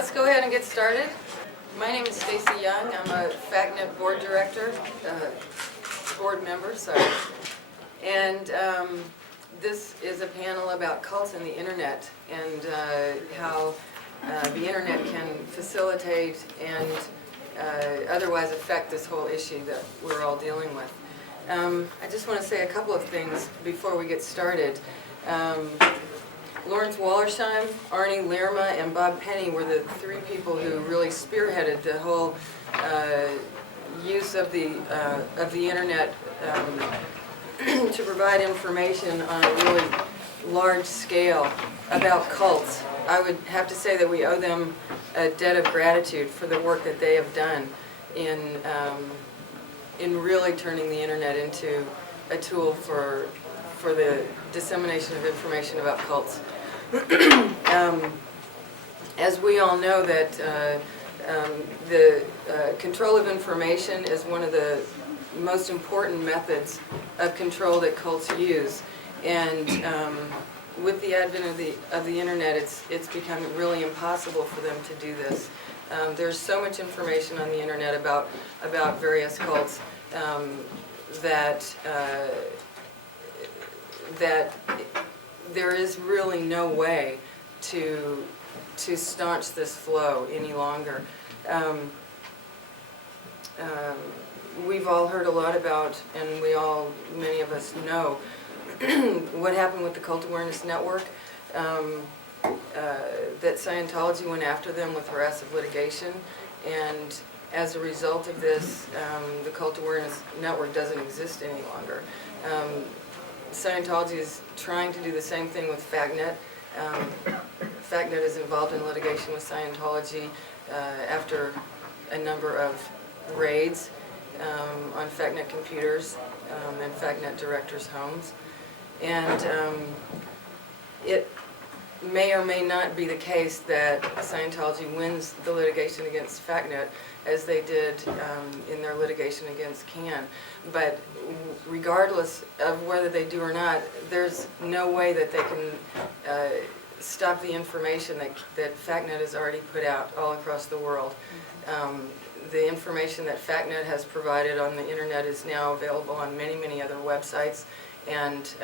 let's go ahead and get started. My name is Stacy Young. I'm a FACTnet board director, board member, sorry. And this is a panel about cults and the internet and how the internet can facilitate and otherwise affect this whole issue that we're all dealing with. I just want to say a couple of things before we get started. Lawrence Wallersheim, Arnie Lerma, and Bob Penny were the three people who really spearheaded the whole use of the internet to provide information on a really large scale about cults. I would have to say that we owe them a debt of gratitude for the work that they have done in really turning the internet into a tool for the dissemination of information about cults. As we all know that the control of information is one of the most important methods of control that cults use, and with the advent of the internet, it's become really impossible for them to do this. There's so much information on the internet about various cults that there is really no way to staunch this flow any longer. We've all heard a lot about, and many of us know, what happened with the Cult Awareness Network, that Scientology went after them with harassive litigation, and as a result of this, the Cult Awareness Network doesn't exist any longer. Scientology is trying to do the same thing with FACTnet. FACTnet is involved in litigation with Scientology after a number of raids on FACTnet computers and FACTnet directors' homes. And it may or may not be the case that Scientology wins the litigation against FACTnet as they did in their litigation against CANN. But regardless of whether they do or not, there's no way that they can stop the information that FACTnet has already put out all across the world. The information that FACTnet has provided on the internet is now available on many, many other websites, and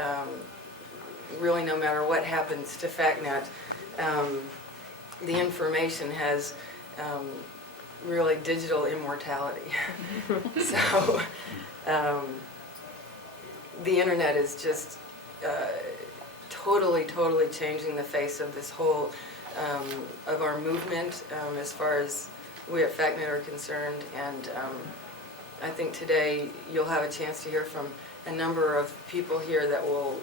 really no matter what happens to FACTnet, the information has really digital immortality. So the internet is just totally changing the face of this whole, of our movement as far as we at FACTnet are concerned, and I think today you'll have a chance to hear from a number of people here that will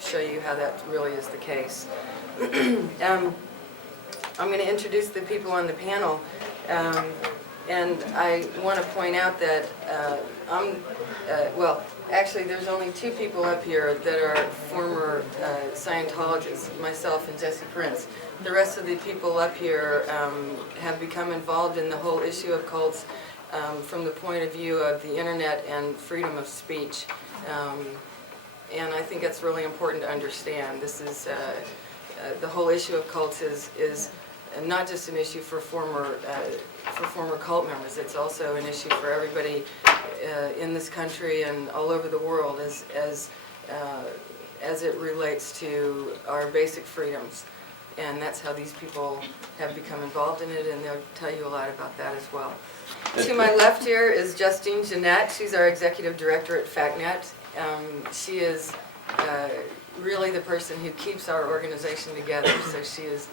show you how that really is the case. I'm going to introduce the people on the panel, and I want to point out that well, actually there's only two people up here that are former Scientologists, myself and Jesse Prince. The rest of the people up here have become involved in the whole issue of cults from the point of view of the internet and freedom of speech. And I think that's really important to understand. This is, the whole issue of cults is not just an issue for former cult members. It's also an issue for everybody in this country and all over the world as it relates to our basic freedoms. And that's how these people have become involved in it, and they'll tell you a lot about that as well. To my left here is Justine Janette. She's our executive director at FACTnet. She is really the person who keeps our organization together, so she is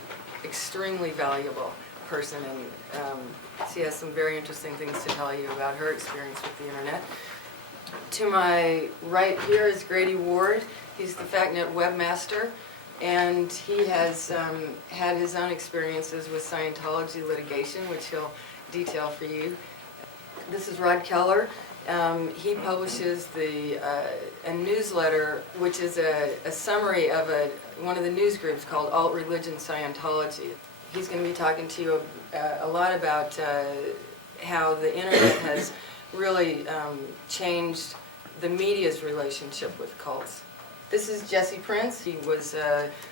extremely valuable person, and she has some very interesting things to tell you about her experience with the internet. To my right here is Grady Ward. He's the FACTnet webmaster, and he has had his own experiences with Scientology litigation, which he'll detail for you. This is Rod Keller. He publishes a newsletter, which is a summary of one of the news groups called Alt Religion Scientology. He's going to be talking to you a lot about how the internet has really changed the media's relationship with cults. This is Jesse Prince. He was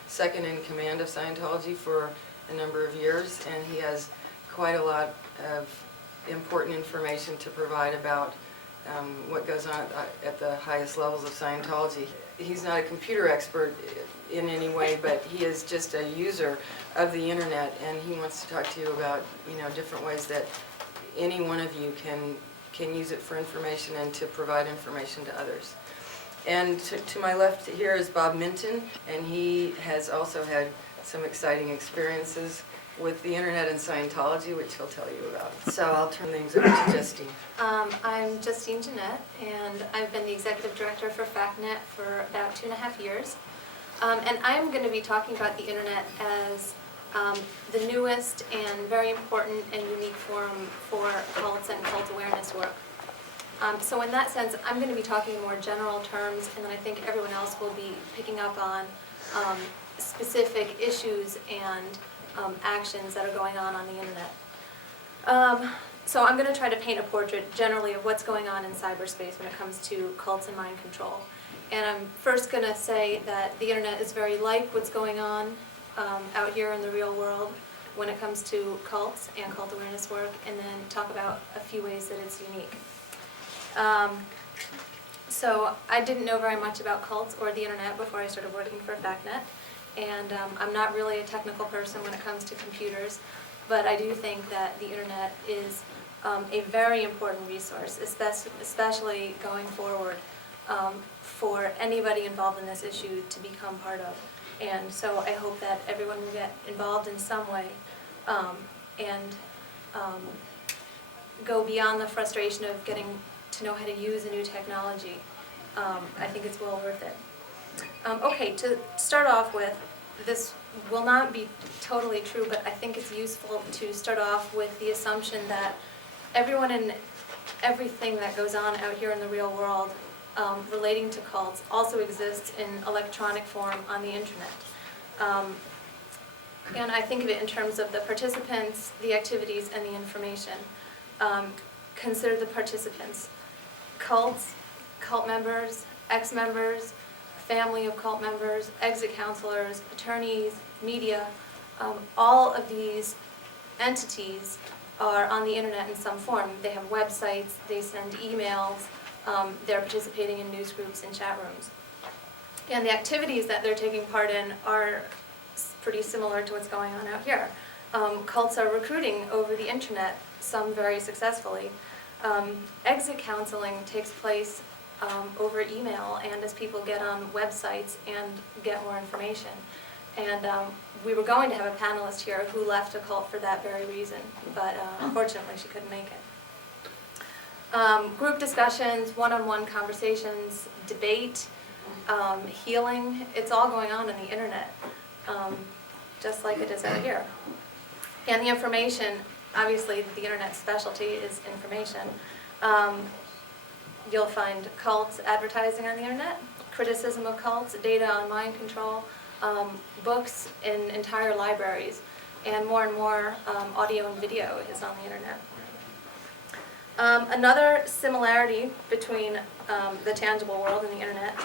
second in command of Scientology for a number of years, and he has quite a lot of important information to provide about what goes on at the highest levels of Scientology. He's not a computer expert in any way, but he is just a user of the internet, and he wants to talk to you about, different ways that any one of you can use it for information and to provide information to others. And to my left here is Bob Minton, and he has also had some exciting experiences with the internet and Scientology, which he'll tell you about. So I'll turn things over to Justine. I'm Justine Janette, and I've been the executive director for FACTnet for about 2.5 years. And I'm going to be talking about the internet as the newest and very important and unique forum for cults and cult awareness work. So in that sense, I'm going to be talking in more general terms, and then I think everyone else will be picking up on specific issues and actions that are going on the internet. So I'm going to try to paint a portrait generally of what's going on in cyberspace when it comes to cults and mind control. And I'm first going to say that the internet is very like what's going on out here in the real world when it comes to cults and cult awareness work, and then talk about a few ways that it's unique. So I didn't know very much about cults or the internet before I started working for FACTnet, and I'm not really a technical person when it comes to computers, but I do think that the internet is a very important resource, especially going forward, for anybody involved in this issue to become part of. And so I hope that everyone will get involved in some way and go beyond the frustration of getting to know how to use a new technology. I think it's well worth it. Okay, to start off with, this will not be totally true, but I think it's useful to start off with the assumption that everyone and everything that goes on out here in the real world relating to cults also exists in electronic form on the internet. And I think of it in terms of the participants, the activities, and the information. Consider the participants. Cults, cult members, ex-members, family of cult members, exit counselors, attorneys, media, all of these entities are on the internet in some form. They have websites, they send emails, they're participating in news groups and chat rooms. And the activities that they're taking part in are pretty similar to what's going on out here. Cults are recruiting over the internet, some very successfully. Exit counseling takes place over email and as people get on websites and get more information. And we were going to have a panelist here who left a cult for that very reason, but unfortunately she couldn't make it. Group discussions, one-on-one conversations, debate, healing, it's all going on the internet, just like it is out here. And the information, obviously the internet's specialty is information. You'll find cults advertising on the internet, criticism of cults, data on mind control, books in entire libraries, and more audio and video is on the internet. Another similarity between the tangible world and the internet,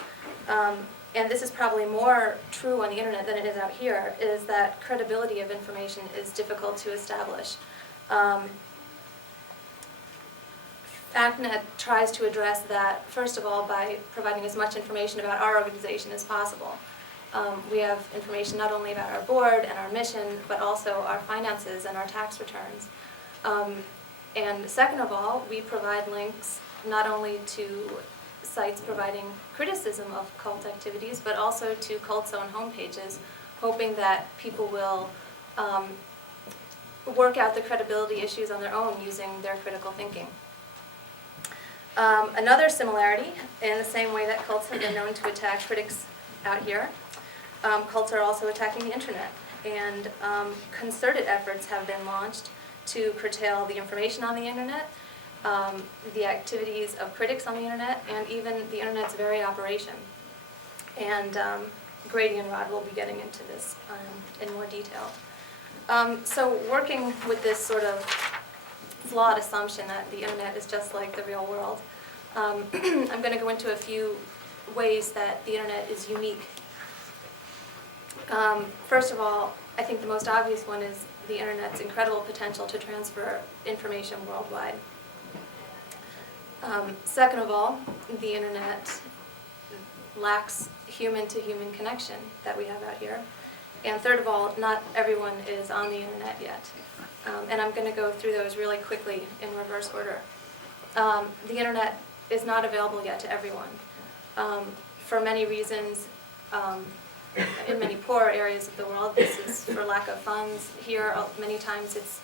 and this is probably more true on the internet than it is out here, is that credibility of information is difficult to establish. FACTnet tries to address that, first of all, by providing as much information about our organization as possible. We have information not only about our board and our mission, but also our finances and our tax returns. And second of all, we provide links not only to sites providing criticism of cult activities, but also to cults' own homepages, hoping that people will work out the credibility issues on their own using their critical thinking. Another similarity, in the same way that cults have been known to attack critics out here, cults are also attacking the internet, and concerted efforts have been launched to curtail the information on the internet, the activities of critics on the internet, and even the internet's very operation. And Grady and Rod will be getting into this in more detail. So working with this sort of flawed assumption that the internet is just like the real world, I'm going to go into a few ways that the internet is unique. First of all, I think the most obvious one is the Internet's incredible potential to transfer information worldwide. Second of all, the Internet lacks human-to-human connection that we have out here. And third of all, not everyone is on the Internet yet. And I'm going to go through those really quickly in reverse order. The Internet is not available yet to everyone. For many reasons, in many poorer areas of the world, this is for lack of funds. Here, many times it's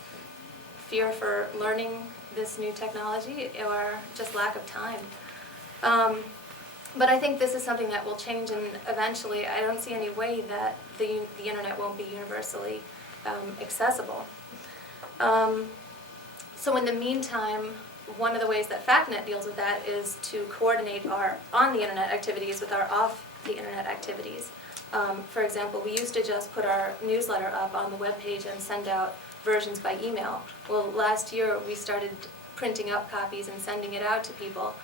fear for learning this new technology or just lack of time. But I think this is something that will change, and eventually I don't see any way that the Internet won't be universally accessible. So in the meantime, one of the ways that FACTnet deals with that is to coordinate our on-the-Internet activities with our off-the-Internet activities. For example, we used to just put our newsletter up on the webpage and send out versions by email. Well, last year we started printing up copies and sending it out to people.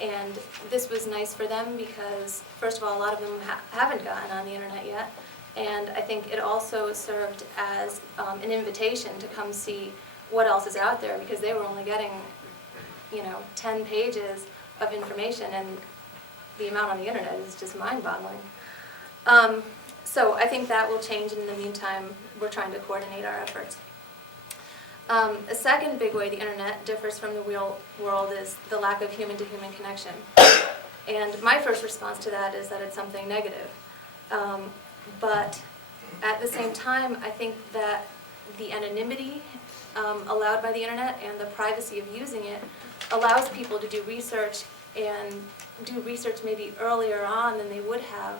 And this was nice for them because, first of all, a lot of them haven't gotten on the Internet yet. And I think it also served as an invitation to come see what else is out there, because they were only getting, 10 pages of information, and the amount on the Internet is just mind-boggling. So I think that will change, and in the meantime, we're trying to coordinate our efforts. A second big way the Internet differs from the real world is the lack of human-to-human connection. And my first response to that is that it's something negative. But at the same time, I think that the anonymity allowed by the Internet and the privacy of using it allows people to do research, and do research maybe earlier on than they would have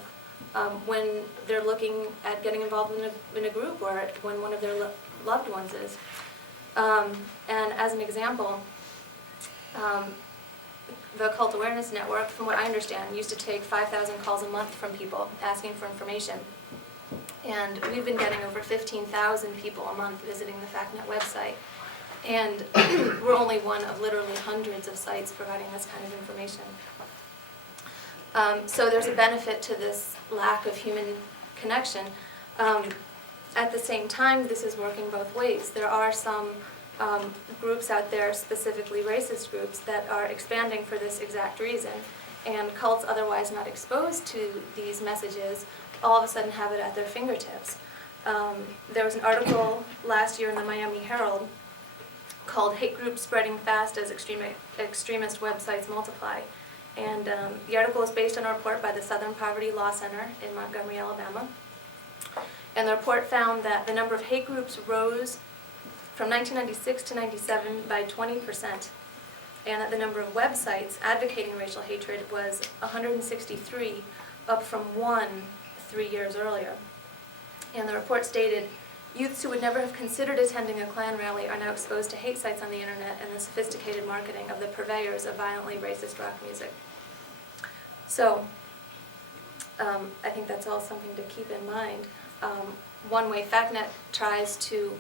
when they're looking at getting involved in a group or when one of their loved ones is. And as an example, the Cult Awareness Network, from what I understand, used to take 5,000 calls a month from people asking for information. And we've been getting over 15,000 people a month visiting the FACTnet website. And we're only one of literally hundreds of sites providing this kind of information. So there's a benefit to this lack of human connection. At the same time, this is working both ways. There are some groups out there, specifically racist groups, that are expanding for this exact reason. And cults otherwise not exposed to these messages all of a sudden have it at their fingertips. There was an article last year in the Miami Herald called "Hate Groups Spreading Fast as Extremist Websites Multiply." And the article is based on a report by the Southern Poverty Law Center in Montgomery, Alabama. And the report found that the number of hate groups rose from 1996 to 97 by 20%, and that the number of websites advocating racial hatred was 163, up from 1 3 years earlier. And the report stated, "Youths who would never have considered attending a Klan rally are now exposed to hate sites on the Internet and the sophisticated marketing of the purveyors of violently racist rock music." So, I think that's all something to keep in mind. One way FACTnet tries to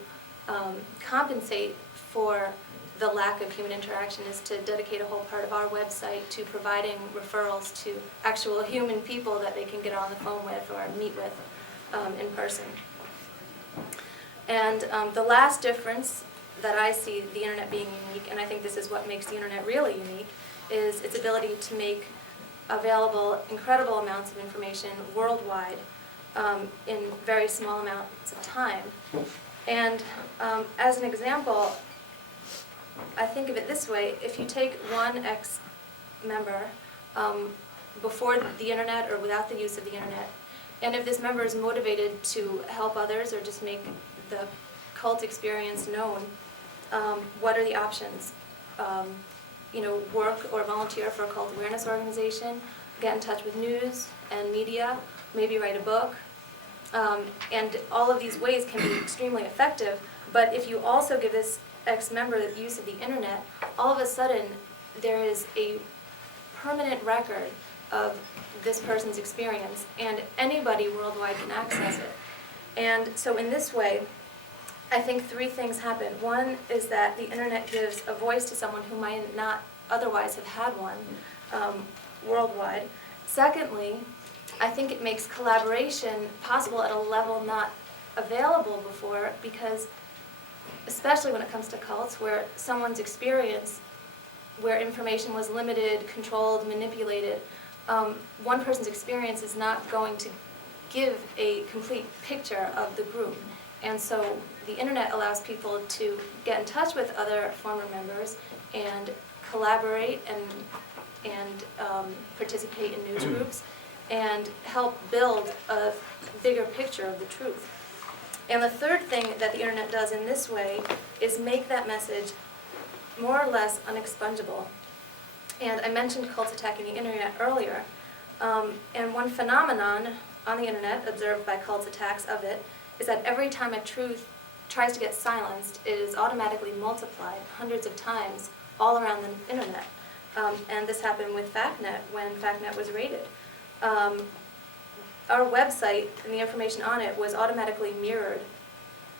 compensate for the lack of human interaction is to dedicate a whole part of our website to providing referrals to actual human people that they can get on the phone with or meet with in person. And the last difference that I see the Internet being unique, and I think this is what makes the Internet really unique, is its ability to make available incredible amounts of information worldwide in very small amounts of time. And as an example, I think of it this way: if you take one ex-member before the Internet or without the use of the Internet, and if this member is motivated to help others or just make the cult experience known, what are the options? Work or volunteer for a cult awareness organization, get in touch with news and media, maybe write a book. And all of these ways can be extremely effective, but if you also give this ex-member the use of the Internet, all of a sudden there is a permanent record of this person's experience, and anybody worldwide can access it. And so in this way, I think 3 things happen. One is that the Internet gives a voice to someone who might not otherwise have had one worldwide. Secondly, I think it makes collaboration possible at a level not available before, because especially when it comes to cults, where someone's experience, where information was limited, controlled, manipulated, one person's experience is not going to give a complete picture of the group. And so the internet allows people to get in touch with other former members and collaborate and participate in news groups and help build a bigger picture of the truth. And the third thing that the internet does in this way is make that message more or less unexpungible. And I mentioned cults attacking the internet earlier. And one phenomenon on the internet, observed by cults attacks of it, is that every time a truth tries to get silenced, it is automatically multiplied hundreds of times all around the internet. And this happened with FACTnet when FACTnet was raided. Our website and the information on it was automatically mirrored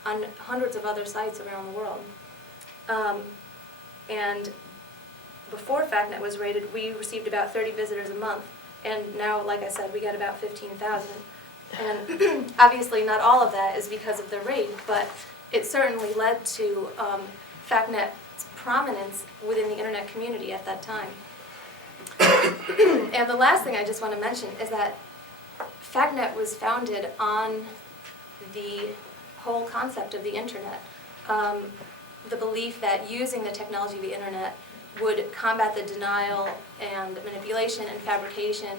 on hundreds of other sites around the world. And before FACTnet was raided, we received about 30 visitors a month. And now, like I said, we got about 15,000. And obviously not all of that is because of the raid, but it certainly led to FACTnet's prominence within the internet community at that time. And the last thing I just want to mention is that FACTnet was founded on the whole concept of the internet. The belief that using the technology of the internet would combat the denial and manipulation and fabrication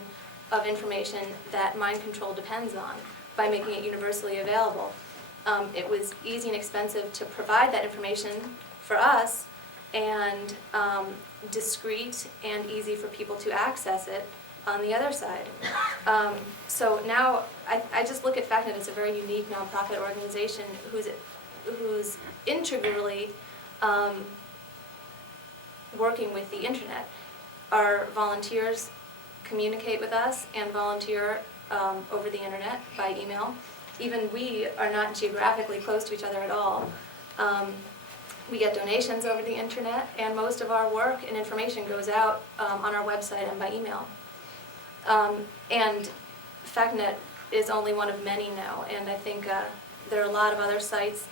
of information that mind control depends on by making it universally available. It was easy and expensive to provide that information for us, and discreet and easy for people to access it on the other side. So now I just look at FACTnet as a very unique nonprofit organization who's integrally working with the internet. Our volunteers communicate with us and volunteer over the internet by email. Even we are not geographically close to each other at all. We get donations over the internet, and most of our work and information goes out on our website and by email. And FACTnet is only one of many now, and I think there are a lot of other sites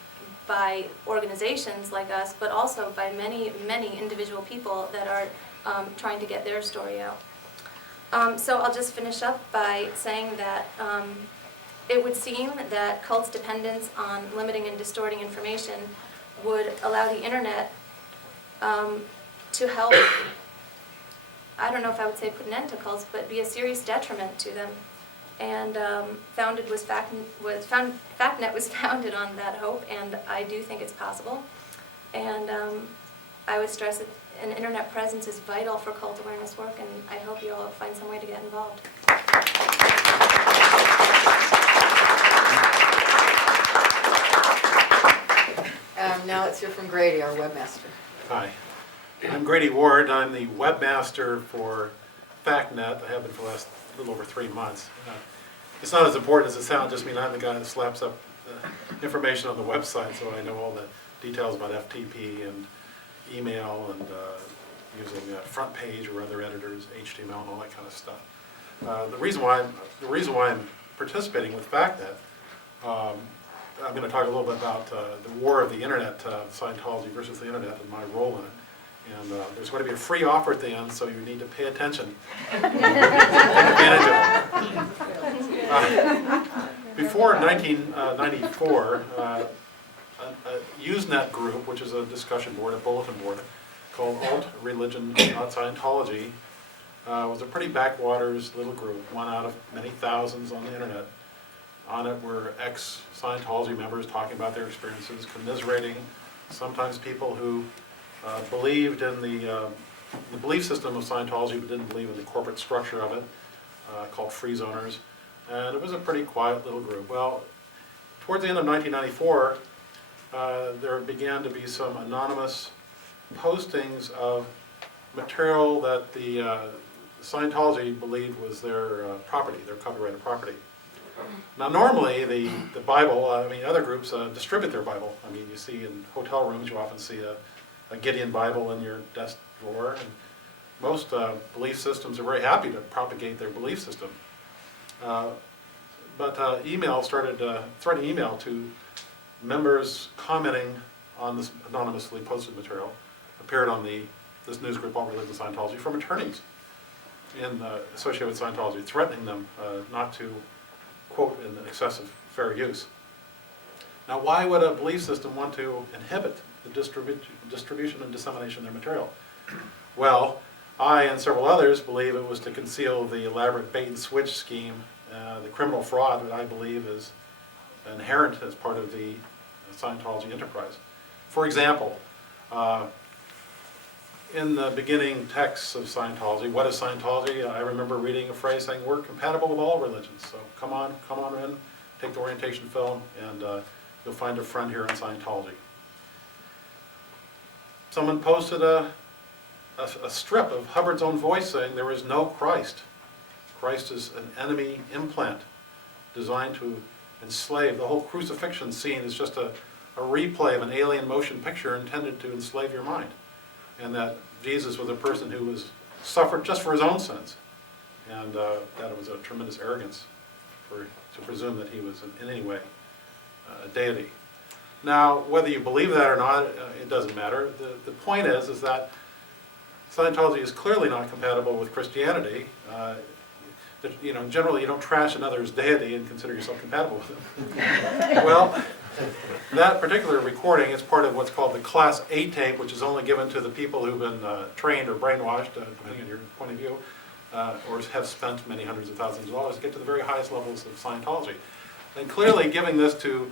by organizations like us, but also by many, many individual people that are trying to get their story out. So I'll just finish up by saying that it would seem that cults' dependence on limiting and distorting information would allow the internet to help, I don't know if I would say put an end to cults, but be a serious detriment to them. And FACTnet was founded on that hope, and I do think it's possible. And I would stress that an internet presence is vital for cult awareness work, and I hope you all find some way to get involved. Now let's hear from Grady, our webmaster. Hi, I'm Grady Ward. I'm the webmaster for FACTnet. I have been for the last little over 3 months. It's not as important as it sounds. Just mean I'm the guy that slaps up the information on the website, so I know all the details about FTP and email and using front page or other editors, HTML, and all that kind of stuff. The reason why I'm participating with FACTnet. I'm going to talk a little bit about the war of the internet, Scientology versus the internet, and my role in it. And there's going to be a free offer at the end, so you need to pay attention. Take advantage of it. Before 1994, a Usenet group, which is a discussion board, a bulletin board, called Alt Religion Not Scientology, was a pretty backwaters little group, one out of many thousands on the internet. On it were ex-Scientology members talking about their experiences, commiserating, sometimes people who believed in the belief system of Scientology but didn't believe in the corporate structure of it, called free zoners. And it was a pretty quiet little group. Well, towards the end of 1994, there began to be some anonymous postings of material that the Scientology believed was their property, their copyrighted property. Now, normally the Bible, other groups distribute their Bible. I mean, you see in hotel rooms, you often see a Gideon Bible in your desk drawer, and most belief systems are very happy to propagate their belief system. but email started, threatening email to members commenting on this anonymously posted material appeared on this news group, All Religion Scientology, from attorneys associated with Scientology, threatening them not to quote in excessive fair use. Now, why would a belief system want to inhibit the distribution and dissemination of their material? Well, I and several others believe it was to conceal the elaborate bait and switch scheme, the criminal fraud that I believe is inherent as part of the Scientology enterprise. For example, in the beginning texts of Scientology, what is Scientology? I remember reading a phrase saying, we're compatible with all religions, so come on in, take the orientation film, and you'll find a friend here in Scientology. Someone posted a strip of Hubbard's own voice saying there is no Christ. Christ is an enemy implant designed to enslave. The whole crucifixion scene is just a replay of an alien motion picture intended to enslave your mind. And that Jesus was a person who suffered just for his own sins. And that it was a tremendous arrogance to presume that he was in any way a deity. Now, whether you believe that or not, it doesn't matter. The point is that Scientology is clearly not compatible with Christianity. Generally you don't trash another's deity and consider yourself compatible with them. Well, that particular recording is part of what's called the Class A tape, which is only given to the people who've been trained or brainwashed, depending on your point of view, or have spent many hundreds of thousands of dollars to get to the very highest levels of Scientology. And clearly giving this to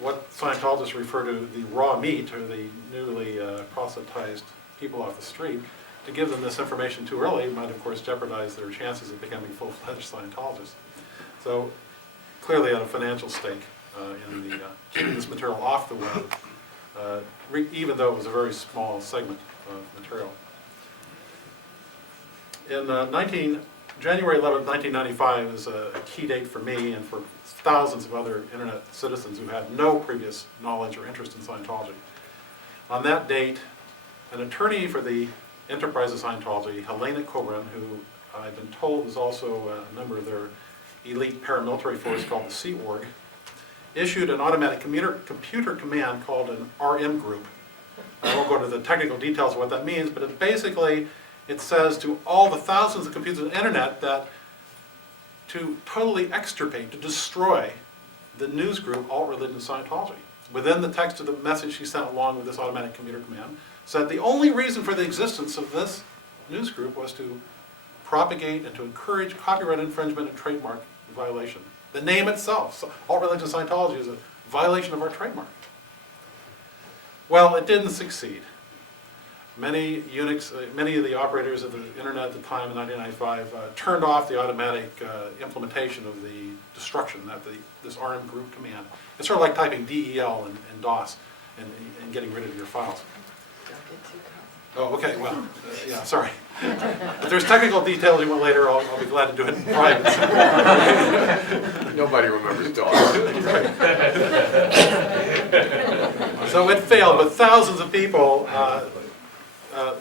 what Scientologists refer to the raw meat, or the newly proselytized people off the street, to give them this information too early might, of course, jeopardize their chances of becoming full-fledged Scientologists. So clearly at a financial stake in the keeping this material off the web, even though it was a very small segment of material. In January 11, 1995 is a key date for me and for thousands of other internet citizens who had no previous knowledge or interest in Scientology. On that date, an attorney for the enterprise of Scientology, Helena Coburn, who I've been told is also a member of their elite paramilitary force called the Sea Org, issued an automatic computer command called an RM group. I won't go into the technical details of what that means, but it says to all the thousands of computers on the internet that to totally extirpate, to destroy the news group All Religion Scientology. Within the text of the message she sent along with this automatic computer command, said the only reason for the existence of this news group was to propagate and to encourage copyright infringement and trademark violation. The name itself, so All Religion Scientology, is a violation of our trademark. Well, it didn't succeed. Many of the operators of the internet at the time in 1995 turned off the automatic implementation of the destruction that this RM group command. It's sort of like typing DEL in DOS and getting rid of your files. Don't get too comfortable. Oh, okay, well, yeah, sorry. If there's technical details you want later, I'll be glad to do it in private. Nobody remembers DOS. So it failed, but thousands of people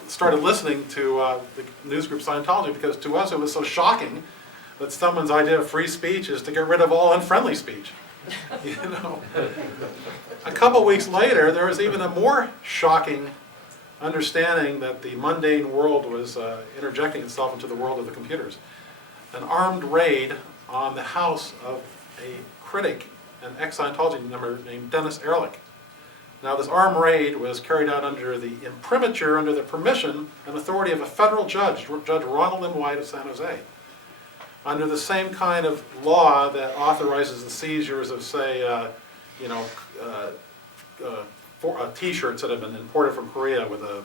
started listening to the news group Scientology, because to us it was so shocking that someone's idea of free speech is to get rid of all unfriendly speech. You know, a couple weeks later, there was even a more shocking understanding that the mundane world was interjecting itself into the world of the computers. An armed raid on the house of a critic, an ex-Scientology member named Dennis Ehrlich. Now, this armed raid was carried out under the imprimatur, under the permission and authority of a federal judge, Judge Ronald M. White of San Jose, under the same kind of law that authorizes the seizures of, say, T-shirts that have been imported from Korea with a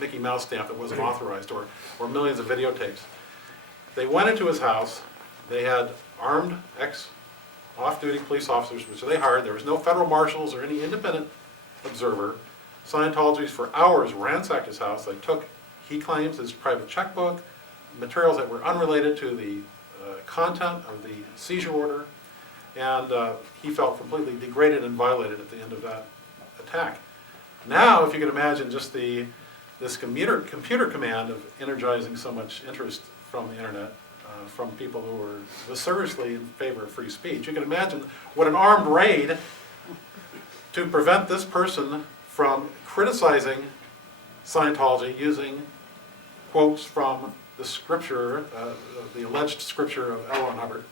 Mickey Mouse stamp that wasn't authorized, or millions of videotapes. They went into his house. They had armed off-duty police officers, which they hired. There was no federal marshals or any independent observer. Scientologists for hours ransacked his house. They took, he claims, his private checkbook, materials that were unrelated to the content of the seizure order, and he felt completely degraded and violated at the end of that attack. Now, if you can imagine just this computer command of energizing so much interest from the internet, from people who were vociferously in favor of free speech. You can imagine what an armed raid to prevent this person from criticizing Scientology using quotes from the scripture, the alleged scripture of L. Ron Hubbard.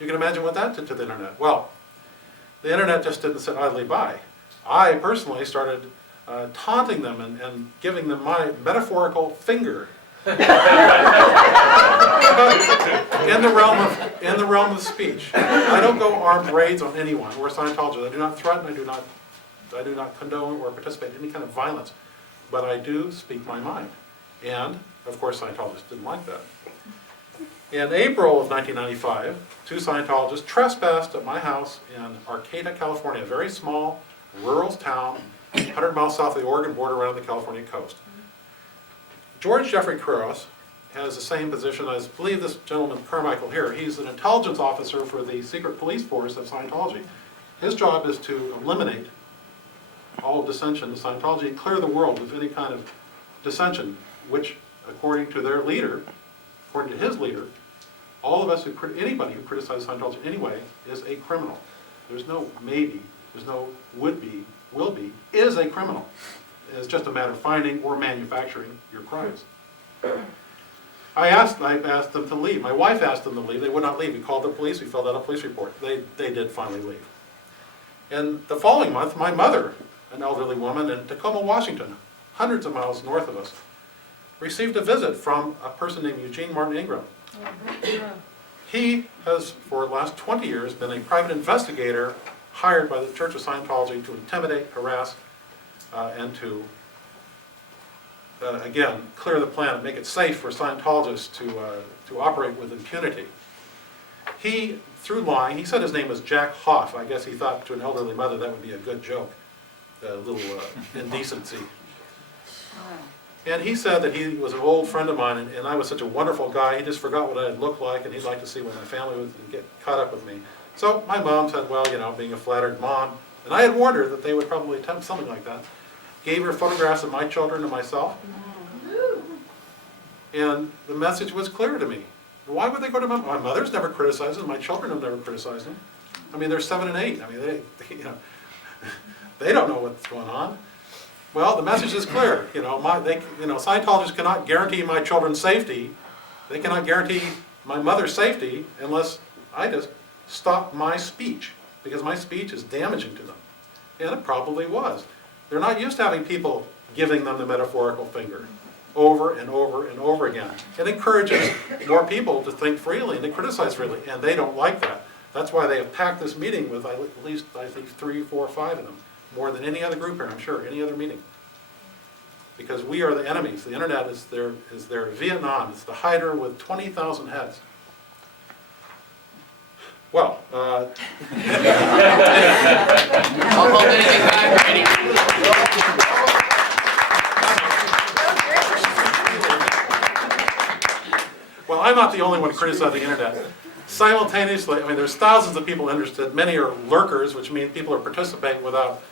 You can imagine what that did to the internet. Well, the internet just didn't sit idly by. I personally started taunting them and giving them my metaphorical finger in the realm of speech. I don't go armed raids on anyone or Scientologists. I do not threaten. I do not condone or participate in any kind of violence. But I do speak my mind. And, of course, Scientologists didn't like that. In April of 1995, 2 Scientologists trespassed at my house in Arcata, California, a very small rural town, 100 miles south of the Oregon border, right on the California coast. George Jeffrey Couros has the same position as, I believe, this gentleman Carmichael here. He's an intelligence officer for the secret police force of Scientology. His job is to eliminate all dissension to Scientology and clear the world of any kind of dissension, which, according to their leader, according to his leader, all of us, anybody who criticizes Scientology anyway, is a criminal. There's no maybe, there's no would be, will be, is a criminal. It's just a matter of finding or manufacturing your crimes. I asked them to leave. My wife asked them to leave. They would not leave. We called the police. We filled out a police report. They did finally leave. And the following month, my mother, an elderly woman in Tacoma, Washington, hundreds of miles north of us, received a visit from a person named Eugene Martin Ingram. He has, for the last 20 years, been a private investigator hired by the Church of Scientology to intimidate, harass, and to, again, clear the planet, make it safe for Scientologists to operate with impunity. He, through lying, he said his name was Jack Hoff. I guess he thought to an elderly mother that would be a good joke, a little indecency. And he said that he was an old friend of mine, and I was such a wonderful guy, he just forgot what I looked like, and he'd like to see what my family would get caught up with me. So my mom said, well, you know, being a flattered mom, and I had warned her that they would probably attempt something like that, gave her photographs of my children and myself, and the message was clear to me. Why would they go to my mother's never criticized them, my children have never criticized them. I mean, they're 7 and 8. I mean, they don't know what's going on. Well, the message is clear. Scientologists cannot guarantee my children's safety. They cannot guarantee my mother's safety unless I just stop my speech, because my speech is damaging to them. And it probably was. They're not used to having people giving them the metaphorical finger over and over and over again. It encourages more people to think freely and to criticize freely, and they don't like that. That's why they have packed this meeting with at least, I think, 3, 4, 5 of them. More than any other group here, I'm sure, any other meeting. Because we are the enemies. The internet is their Vietnam. It's the Hydra with 20,000 heads. Well, I'll hold anything back, Grady. well, I'm not the only one criticizing the internet. Simultaneously, I mean, there's thousands of people interested. Many are lurkers, which means people are participating without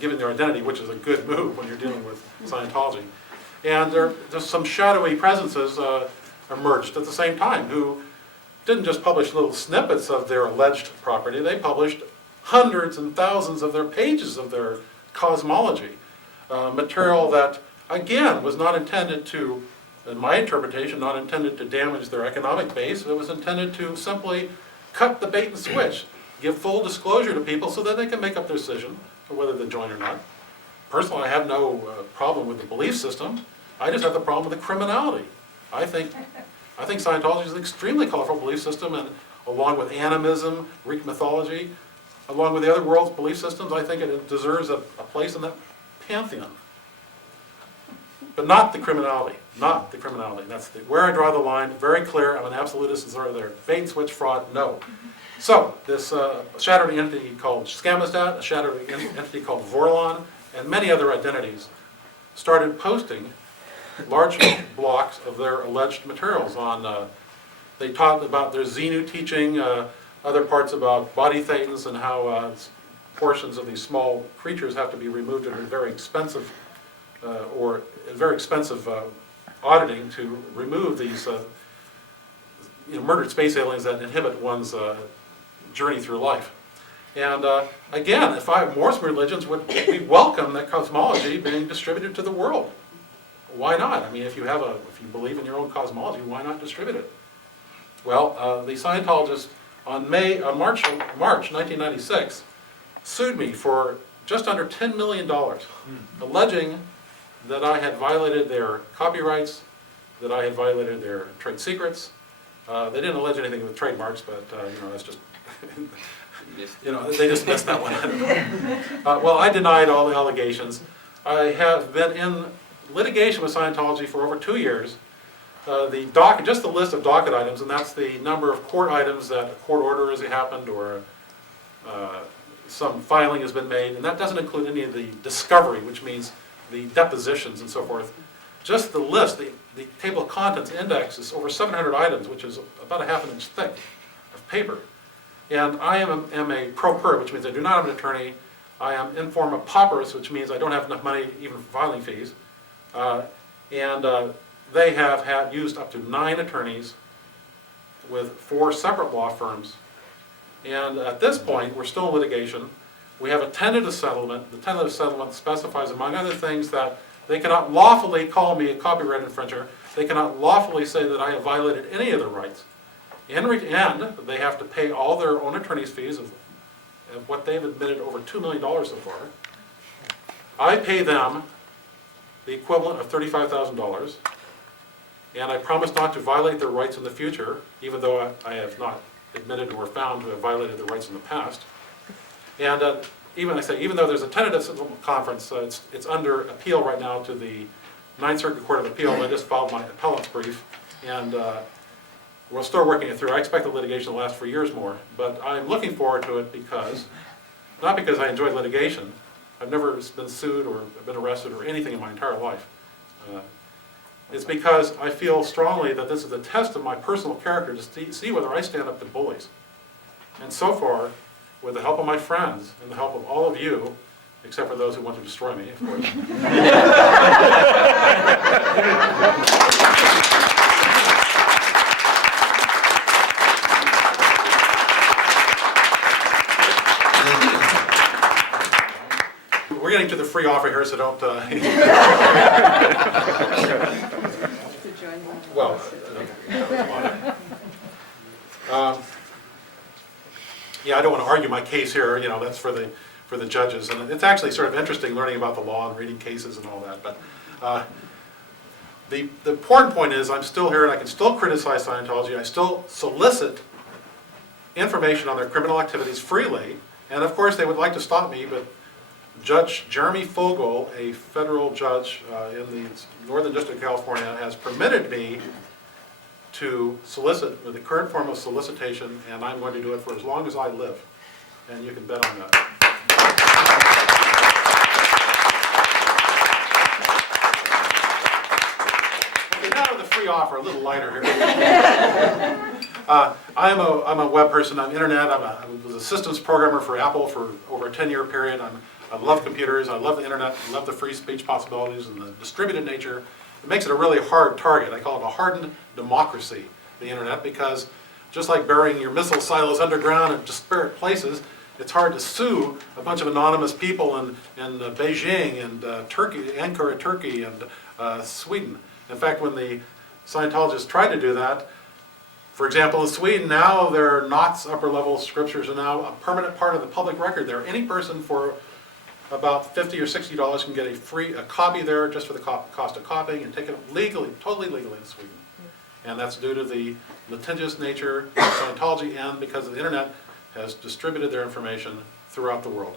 giving their identity, which is a good move when you're dealing with Scientology. And there's some shadowy presences emerged at the same time who didn't just publish little snippets of their alleged property, they published hundreds and thousands of their pages of their cosmology. Material that, again, was not intended to, in my interpretation, not intended to damage their economic base. It was intended to simply cut the bait and switch, give full disclosure to people so that they can make up their decision of whether they join or not. Personally, I have no problem with the belief system. I just have the problem with the criminality. I think Scientology is an extremely colorful belief system, and along with animism, Greek mythology, along with the other world's belief systems, I think it deserves a place in that pantheon. But not the criminality, not the criminality. That's where I draw the line, very clear. I'm an absolutist, sort of there. Bait and switch, fraud, no. So, this shadowy entity called Scamizdat, a shadowy entity called Vorlon, and many other identities started posting large blocks of their alleged materials on, they talked about their Xenu teaching, other parts about body thetans and how portions of these small creatures have to be removed in a very expensive auditing to remove these murdered space aliens that inhibit one's journey through life. And again, if most religions would we welcome that cosmology being distributed to the world. Why not? I mean, if you believe in your own cosmology, why not distribute it? Well, the Scientologists on March 1996 sued me for just under $10 million, alleging that I had violated their copyrights, that I had violated their trade secrets. They didn't allege anything with trademarks, but that's just, they just messed that one up. Well, I denied all the allegations. I have been in litigation with Scientology for over 2 years. Just the list of docket items, and that's the number of court items that a court order has happened or some filing has been made, and that doesn't include any of the discovery, which means the depositions and so forth. Just the list, the table of contents index is over 700 items, which is about a half an inch thick of paper. And I am a pro per, which means I do not have an attorney. I am in form of pauperous, which means I don't have enough money even for filing fees. They have used up to 9 attorneys with 4 separate law firms. And at this point, we're still in litigation. We have a tentative settlement. The tentative settlement specifies, among other things, that they cannot lawfully call me a copyright infringer. They cannot lawfully say that I have violated any of their rights. And they have to pay all their own attorney's fees of what they've admitted over $2 million so far. I pay them the equivalent of $35,000. And I promise not to violate their rights in the future, even though I have not admitted or found to have violated their rights in the past. And even though there's a tentative settlement conference, it's under appeal right now to the Ninth Circuit Court of Appeal. I just filed my appellate's brief, and we're still working it through. I expect the litigation to last for years more, but I'm looking forward to it not because I enjoy litigation. I've never been sued or been arrested or anything in my entire life. It's because I feel strongly that this is a test of my personal character to see whether I stand up to bullies. And so far, with the help of my friends and the help of all of you, except for those who want to destroy me, of course. We're getting to the free offer here, so don't... Well, yeah, I don't want to argue my case here. That's for the judges, and it's actually sort of interesting learning about the law and reading cases and all that. But the important point is, I'm still here, and I can still criticize Scientology. I still solicit information on their criminal activities freely, and of course, they would like to stop me, but Judge Jeremy Fogel, a federal judge in the Northern District of California, has permitted me to solicit with the current form of solicitation, and I'm going to do it for as long as I live. And you can bet on that. Okay, now to the free offer, a little lighter here. I'm a web person. I'm internet. I was a systems programmer for Apple for over a 10-year period. I love computers, I love the internet, I love the free speech possibilities and the distributed nature. It makes it a really hard target. I call it a hardened democracy, the internet, because just like burying your missile silos underground in disparate places, it's hard to sue a bunch of anonymous people in Beijing and Turkey, Ankara, Turkey, and Sweden. In fact, when the Scientologists tried to do that, for example, in Sweden, now their Knots upper-level scriptures are now a permanent part of the public record there. Any person for about $50 or $60 can get a copy there just for the cost of copying and take it legally, totally legally in Sweden. And that's due to the litigious nature of Scientology and because the internet has distributed their information throughout the world.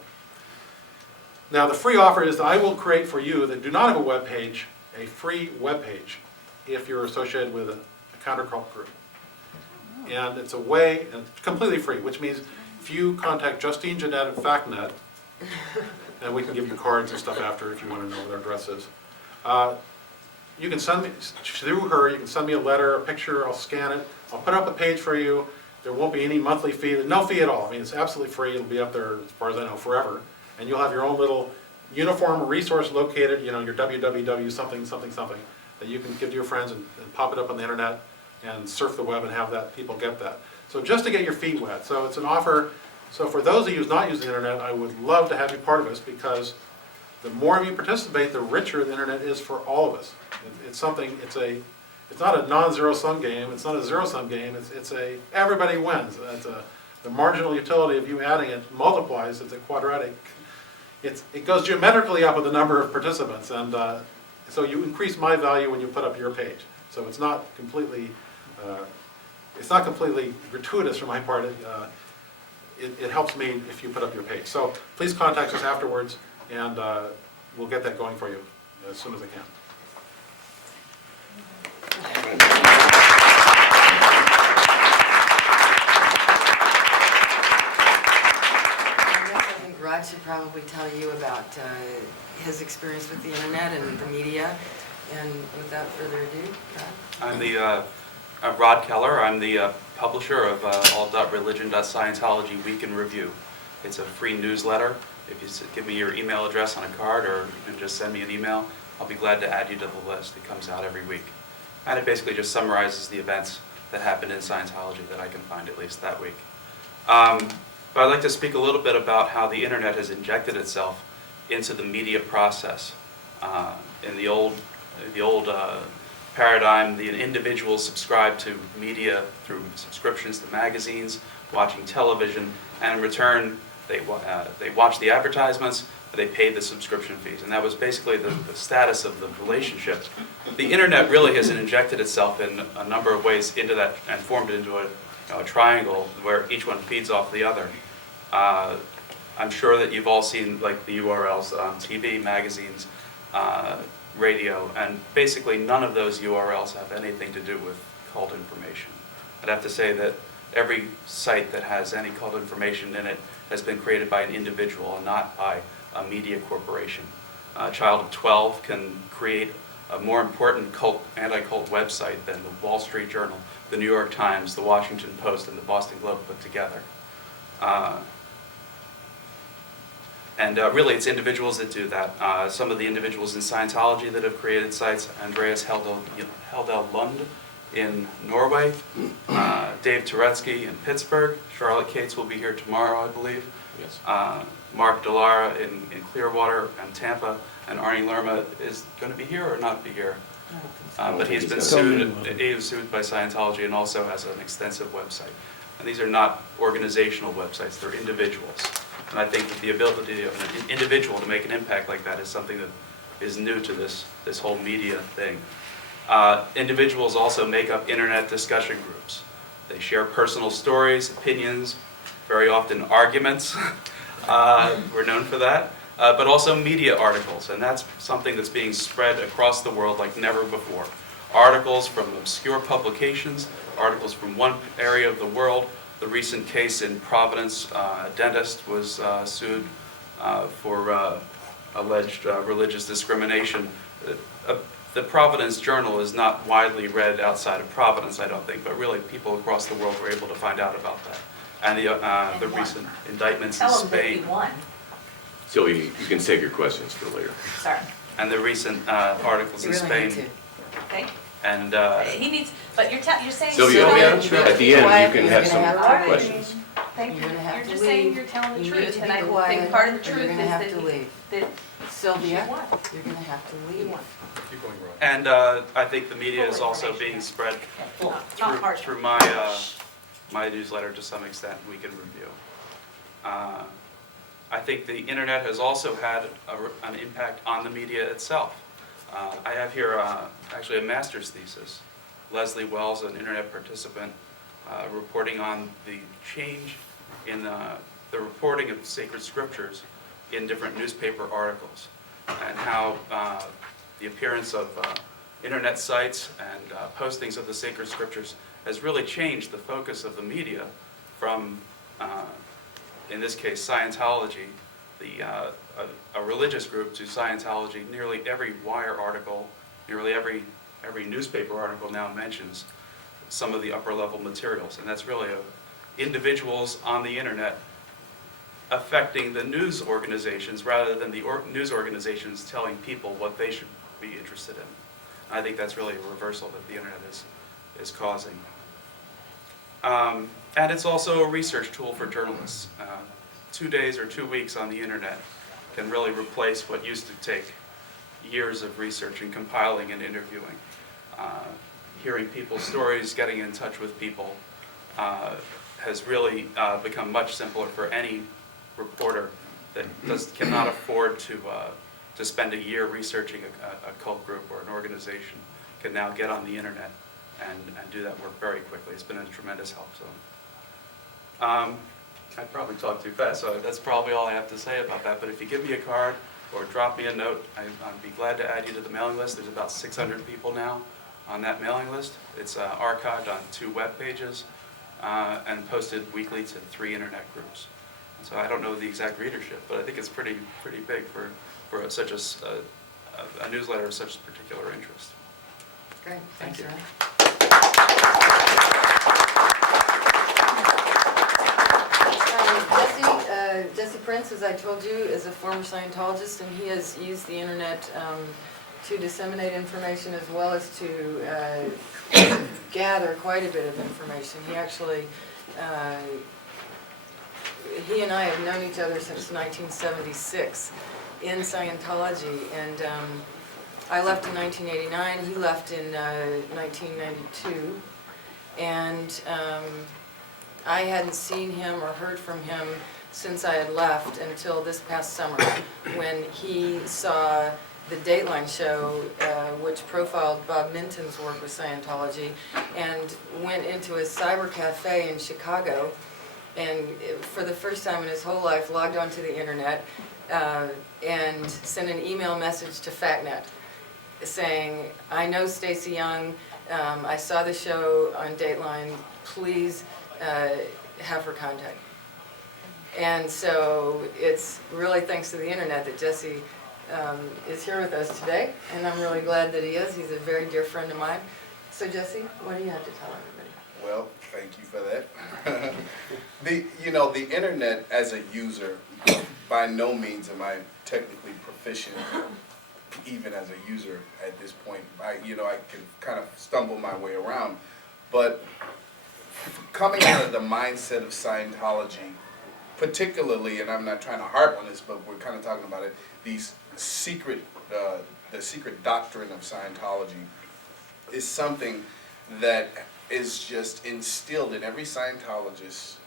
Now the free offer is that I will create for you that do not have a web page, a free web page if you're associated with a countercult group. And it's a way, and it's completely free, which means if you contact Justine Janette at FACTnet, and we can give you cards and stuff after if you want to know what our address is. You can send me, through her, you can send me a letter, a picture, I'll scan it, I'll put up a page for you. There won't be any monthly fee, no fee at all. I mean, it's absolutely free, it'll be up there, as far as I know, forever. And you'll have your own little uniform resource located, your www something, something, something, that you can give to your friends and pop it up on the internet. and surf the web and have that people get that. So just to get your feet wet. So it's an offer. So for those of you who's not using the internet, I would love to have you part of this, because the more of you participate, the richer the internet is for all of us. It's something. It's not a non-zero sum game. It's not a zero sum game. It's a everybody wins. The marginal utility of you adding it multiplies. It's a quadratic. It goes geometrically up with the number of participants, and so you increase my value when you put up your page. So it's not completely gratuitous from my part. It helps me if you put up your page. So please contact us afterwards, and we'll get that going for you as soon as I can. I think Rod should probably tell you about his experience with the internet and the media. And without further ado, Rod. I'm Rod Keller. I'm the publisher of all.religion.scientology Week in Review. It's a free newsletter. If you give me your email address on a card, or you can just send me an email, I'll be glad to add you to the list. It comes out every week. And it basically just summarizes the events that happened in Scientology that I can find at least that week. But I'd like to speak a little bit about how the internet has injected itself into the media process. In the old paradigm, the individuals subscribed to media through subscriptions to magazines, watching television, and in return they watched the advertisements, they paid the subscription fees, and that was basically the status of the relationship. The internet really has injected itself in a number of ways into that and formed into a triangle where each one feeds off the other. I'm sure that you've all seen like the URLs on TV, magazines, radio, and basically none of those URLs have anything to do with cult information. I'd have to say that every site that has any cult information in it has been created by an individual and not by a media corporation. A child of 12 can create a more important anti-cult website than the Wall Street Journal, the New York Times, the Washington Post, and the Boston Globe put together. Really, it's individuals that do that. Some of the individuals in Scientology that have created sites: Andreas Heldal Lund in Norway, Dave Turetsky in Pittsburgh, Charlotte Cates will be here tomorrow, I believe. Yes. Mark Delara in Clearwater and Tampa, and Arnie Lerma is going to be here or not be here. But he's been sued. He was sued by Scientology and also has an extensive website. And these are not organizational websites; they're individuals. And I think that the ability of an individual to make an impact like that is something that is new to this whole media thing. Individuals also make up internet discussion groups. They share personal stories, opinions, very often arguments. We're known for that. But also media articles, and that's something that's being spread across the world like never before. Articles from obscure publications, articles from one area of the world. The recent case in Providence, a dentist was sued for alleged religious discrimination. The Providence Journal is not widely read outside of Providence, I don't think, but really people across the world were able to find out about that. And the recent indictments in Spain. Sylvia, you can save your questions for later. Sorry. And the recent articles in Spain. Okay. And He needs, but you're saying. Sylvia, at the end, you can have some All right. questions. Thank you. You're gonna have You're to just saying leave. you're telling the You truth, need to and be I quiet, think part of the or truth you're is gonna have to leave. that Sylvia, she won. you're going to have to leave. Keep going, Rob. And I think the media is also being spread Not partial. through my newsletter to some extent, Week in Review. I think the internet has also had an impact on the media itself. I have here actually a master's thesis. Leslie Wells, an internet participant, reporting on the change in the reporting of sacred scriptures in different newspaper articles, and how the appearance of internet sites and postings of the sacred scriptures has really changed the focus of the media from, in this case, Scientology, a religious group, to Scientology. Nearly every Wire article, nearly every newspaper article now mentions some of the upper level materials, and that's really individuals on the internet affecting the news organizations rather than the news organizations telling people what they should be interested in. I think that's really a reversal that the internet is causing. And it's also a research tool for journalists. 2 days or 2 weeks on the internet can really replace what used to take years of research and compiling and interviewing. Hearing people's stories, getting in touch with people has really become much simpler for any reporter that cannot afford to spend a year researching a cult group or an organization, can now get on the internet and do that work very quickly. It's been a tremendous help. So, I probably talked too fast, so that's probably all I have to say about that. But if you give me a card or drop me a note, I'd be glad to add you to the mailing list. There's about 600 people now on that mailing list. It's archived on 2 web pages and posted weekly to 3 internet groups. And so I don't know the exact readership, but I think it's pretty big for such a newsletter of such particular interest. Great, thanks, you. Ron. Jesse Prince, as I told you, is a former Scientologist, and he has used the internet to disseminate information as well as to gather quite a bit of information. He actually, he and I have known each other since 1976 in Scientology, and I left in 1989, he left in 1992, and I hadn't seen him or heard from him since I had left until this past summer, when he saw the Dateline show, which profiled Bob Minton's work with Scientology, and went into a cyber cafe in Chicago, and for the first time in his whole life logged onto the internet and sent an email message to FACTnet saying, I know Stacy Young, I saw the show on Dateline, please have her contact. And so it's really thanks to the internet that Jesse is here with us today, and I'm really glad that he is. He's a very dear friend of mine. So Jesse, what do you have to tell everybody? Well, thank you for that. The internet as a user, by no means am I technically proficient, even as a user at this point. I can kind of stumble my way around, but coming out of the mindset of Scientology, particularly, and I'm not trying to harp on this, but we're kind of talking about it, these secret, the secret doctrine of Scientology is something that is just instilled in every Scientologist.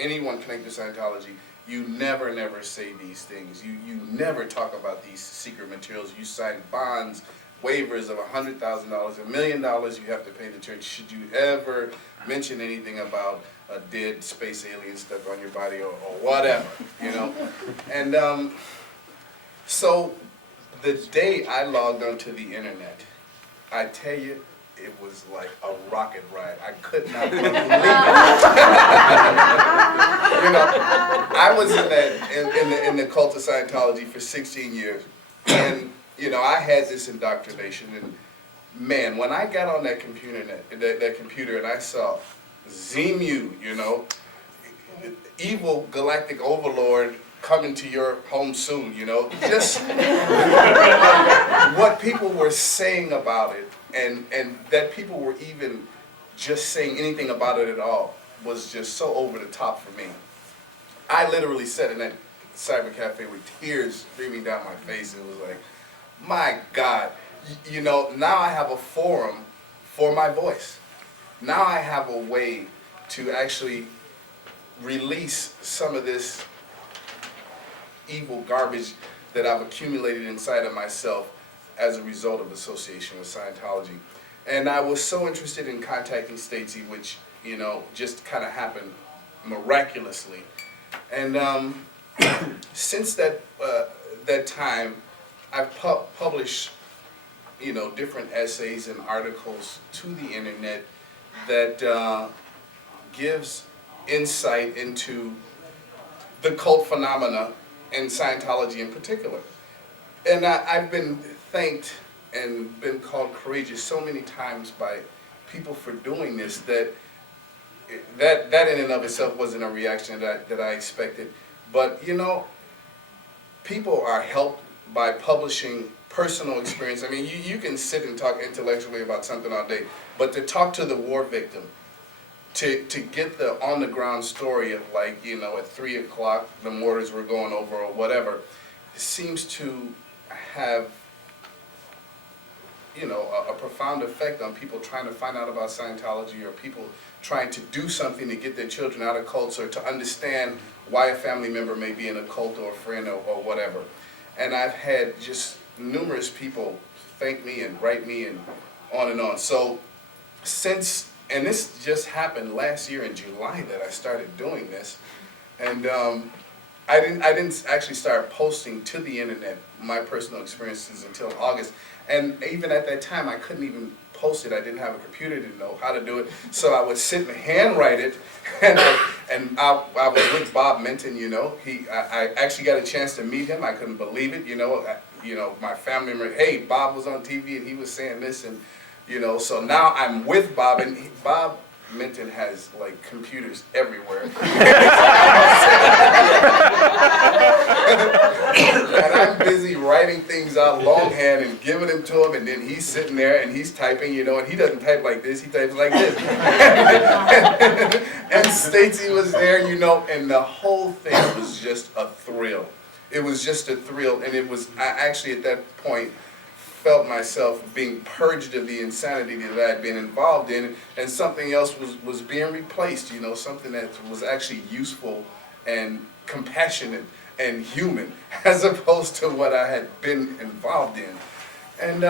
Anyone connected to Scientology, you never say these things. You never talk about these secret materials. You sign bonds, waivers of $100,000, $1 million you have to pay the church should you ever mention anything about a dead space alien stuck on your body or whatever, And so the day I logged onto the internet, I tell you, it was like a rocket ride. I could not believe it. I was in the cult of Scientology for 16 years, and I had this indoctrination. And man, when I got on that computer and I saw Xenu, evil galactic overlord coming to your home soon, just what people were saying about it, and that people were even just saying anything about it at all was just so over the top for me. I literally sat in that cyber cafe with tears streaming down my face, and it was like, my God, now I have a forum for my voice. Now I have a way to actually release some of this evil garbage that I've accumulated inside of myself as a result of association with Scientology. And I was so interested in contacting Stacy, which, just kind of happened miraculously. And since that time, I've published, different essays and articles to the internet that gives insight into the cult phenomena and Scientology in particular. And I've been thanked and been called courageous so many times by people for doing this that in and of itself wasn't a reaction that I expected. But people are helped by publishing personal experience. I mean, you can sit and talk intellectually about something all day, but to talk to the war victim, to get the on the ground story of, like, you know, at 3 o'clock the mortars were going over or whatever, it seems to have, you know, a profound effect on people trying to find out about Scientology, or people trying to do something to get their children out of cults, or to understand why a family member may be in a cult, or a friend, or whatever. And I've had just numerous people thank me and write me and on and on. So since, and this just happened last year in July that I started doing this, and I didn't actually start posting to the internet my personal experiences until August. And even at that time, I couldn't even post it. I didn't have a computer to know how to do it. So I would sit and handwrite it. And I was with Bob Minton, you know. I actually got a chance to meet him. I couldn't believe it, you know. My family member, hey, Bob was on TV and he was saying this, and, you know. So now I'm with Bob, and Bob Minton has, like, computers everywhere. And I'm busy writing things out longhand and giving them to him, and then he's sitting there and he's typing, you know, and he doesn't type like this, he types like this. And Stacy was there, you know, and the whole thing was just a thrill. It was just a thrill, and I actually at that point felt myself being purged of the insanity that I had been involved in, and something else was being replaced, you know, something that was actually useful and compassionate and human, as opposed to what I had been involved in. And,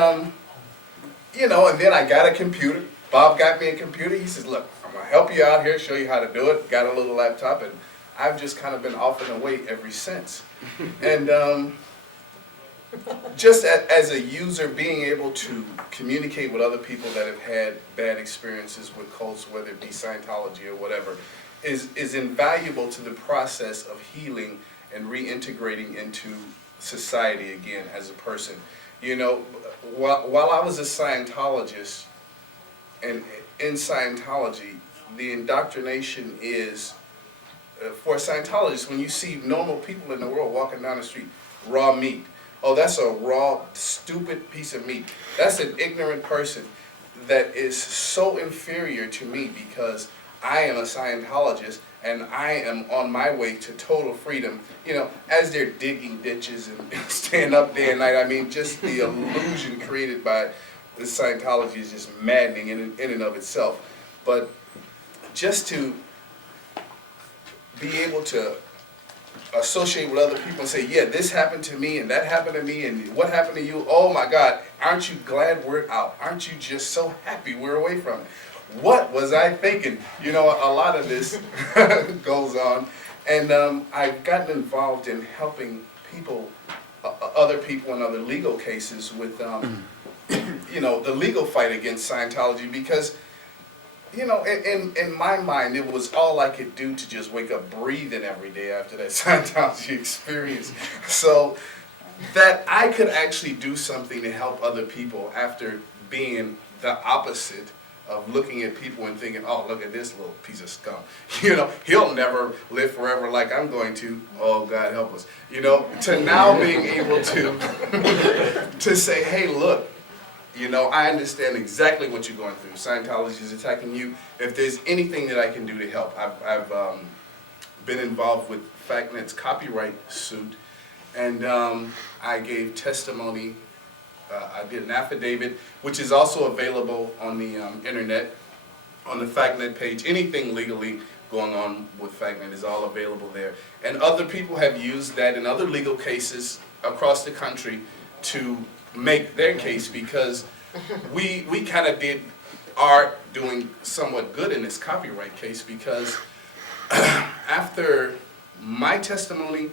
you know, and then I got a computer. Bob got me a computer. He says, look, I'm going to help you out here, show you how to do it. Got a little laptop, and I've just kind of been off and away ever since. And just as a user, being able to communicate with other people that have had bad experiences with cults, whether it be Scientology or whatever, is invaluable to the process of healing and reintegrating into society again as a person. You know, while I was a Scientologist, and in Scientology, the indoctrination is, for Scientologists, when you see normal people in the world walking down the street, raw meat. Oh, that's a raw, stupid piece of meat. That's an ignorant person that is so inferior to me, because I am a Scientologist and I am on my way to total freedom. You know, as they're digging ditches and staying up day and night, I mean, just the illusion created by the Scientology is just maddening in and of itself. But just to be able to associate with other people and say, yeah, this happened to me and that happened to me and what happened to you? Oh my God, aren't you glad we're out? Aren't you just so happy we're away from it? What was I thinking? You know, a lot of this goes on. And I've gotten involved in helping people, other people in other legal cases with, you know, the legal fight against Scientology, because, you know, in my mind, it was all I could do to just wake up breathing every day after that Scientology experience. So that I could actually do something to help other people after being the opposite of looking at people and thinking, oh, look at this little piece of scum. You know, he'll never live forever like I'm going to. Oh, God help us. You know, to now being able to say, hey, look, you know, I understand exactly what you're going through. Scientology is attacking you. If there's anything that I can do to help, I've been involved with FACTnet's copyright suit, and I gave testimony. I did an affidavit, which is also available on the internet, on the FACTnet page. Anything legally going on with FACTnet is all available there. And other people have used that in other legal cases across the country to make their case, because we kind of are doing somewhat good in this copyright case, because after my testimony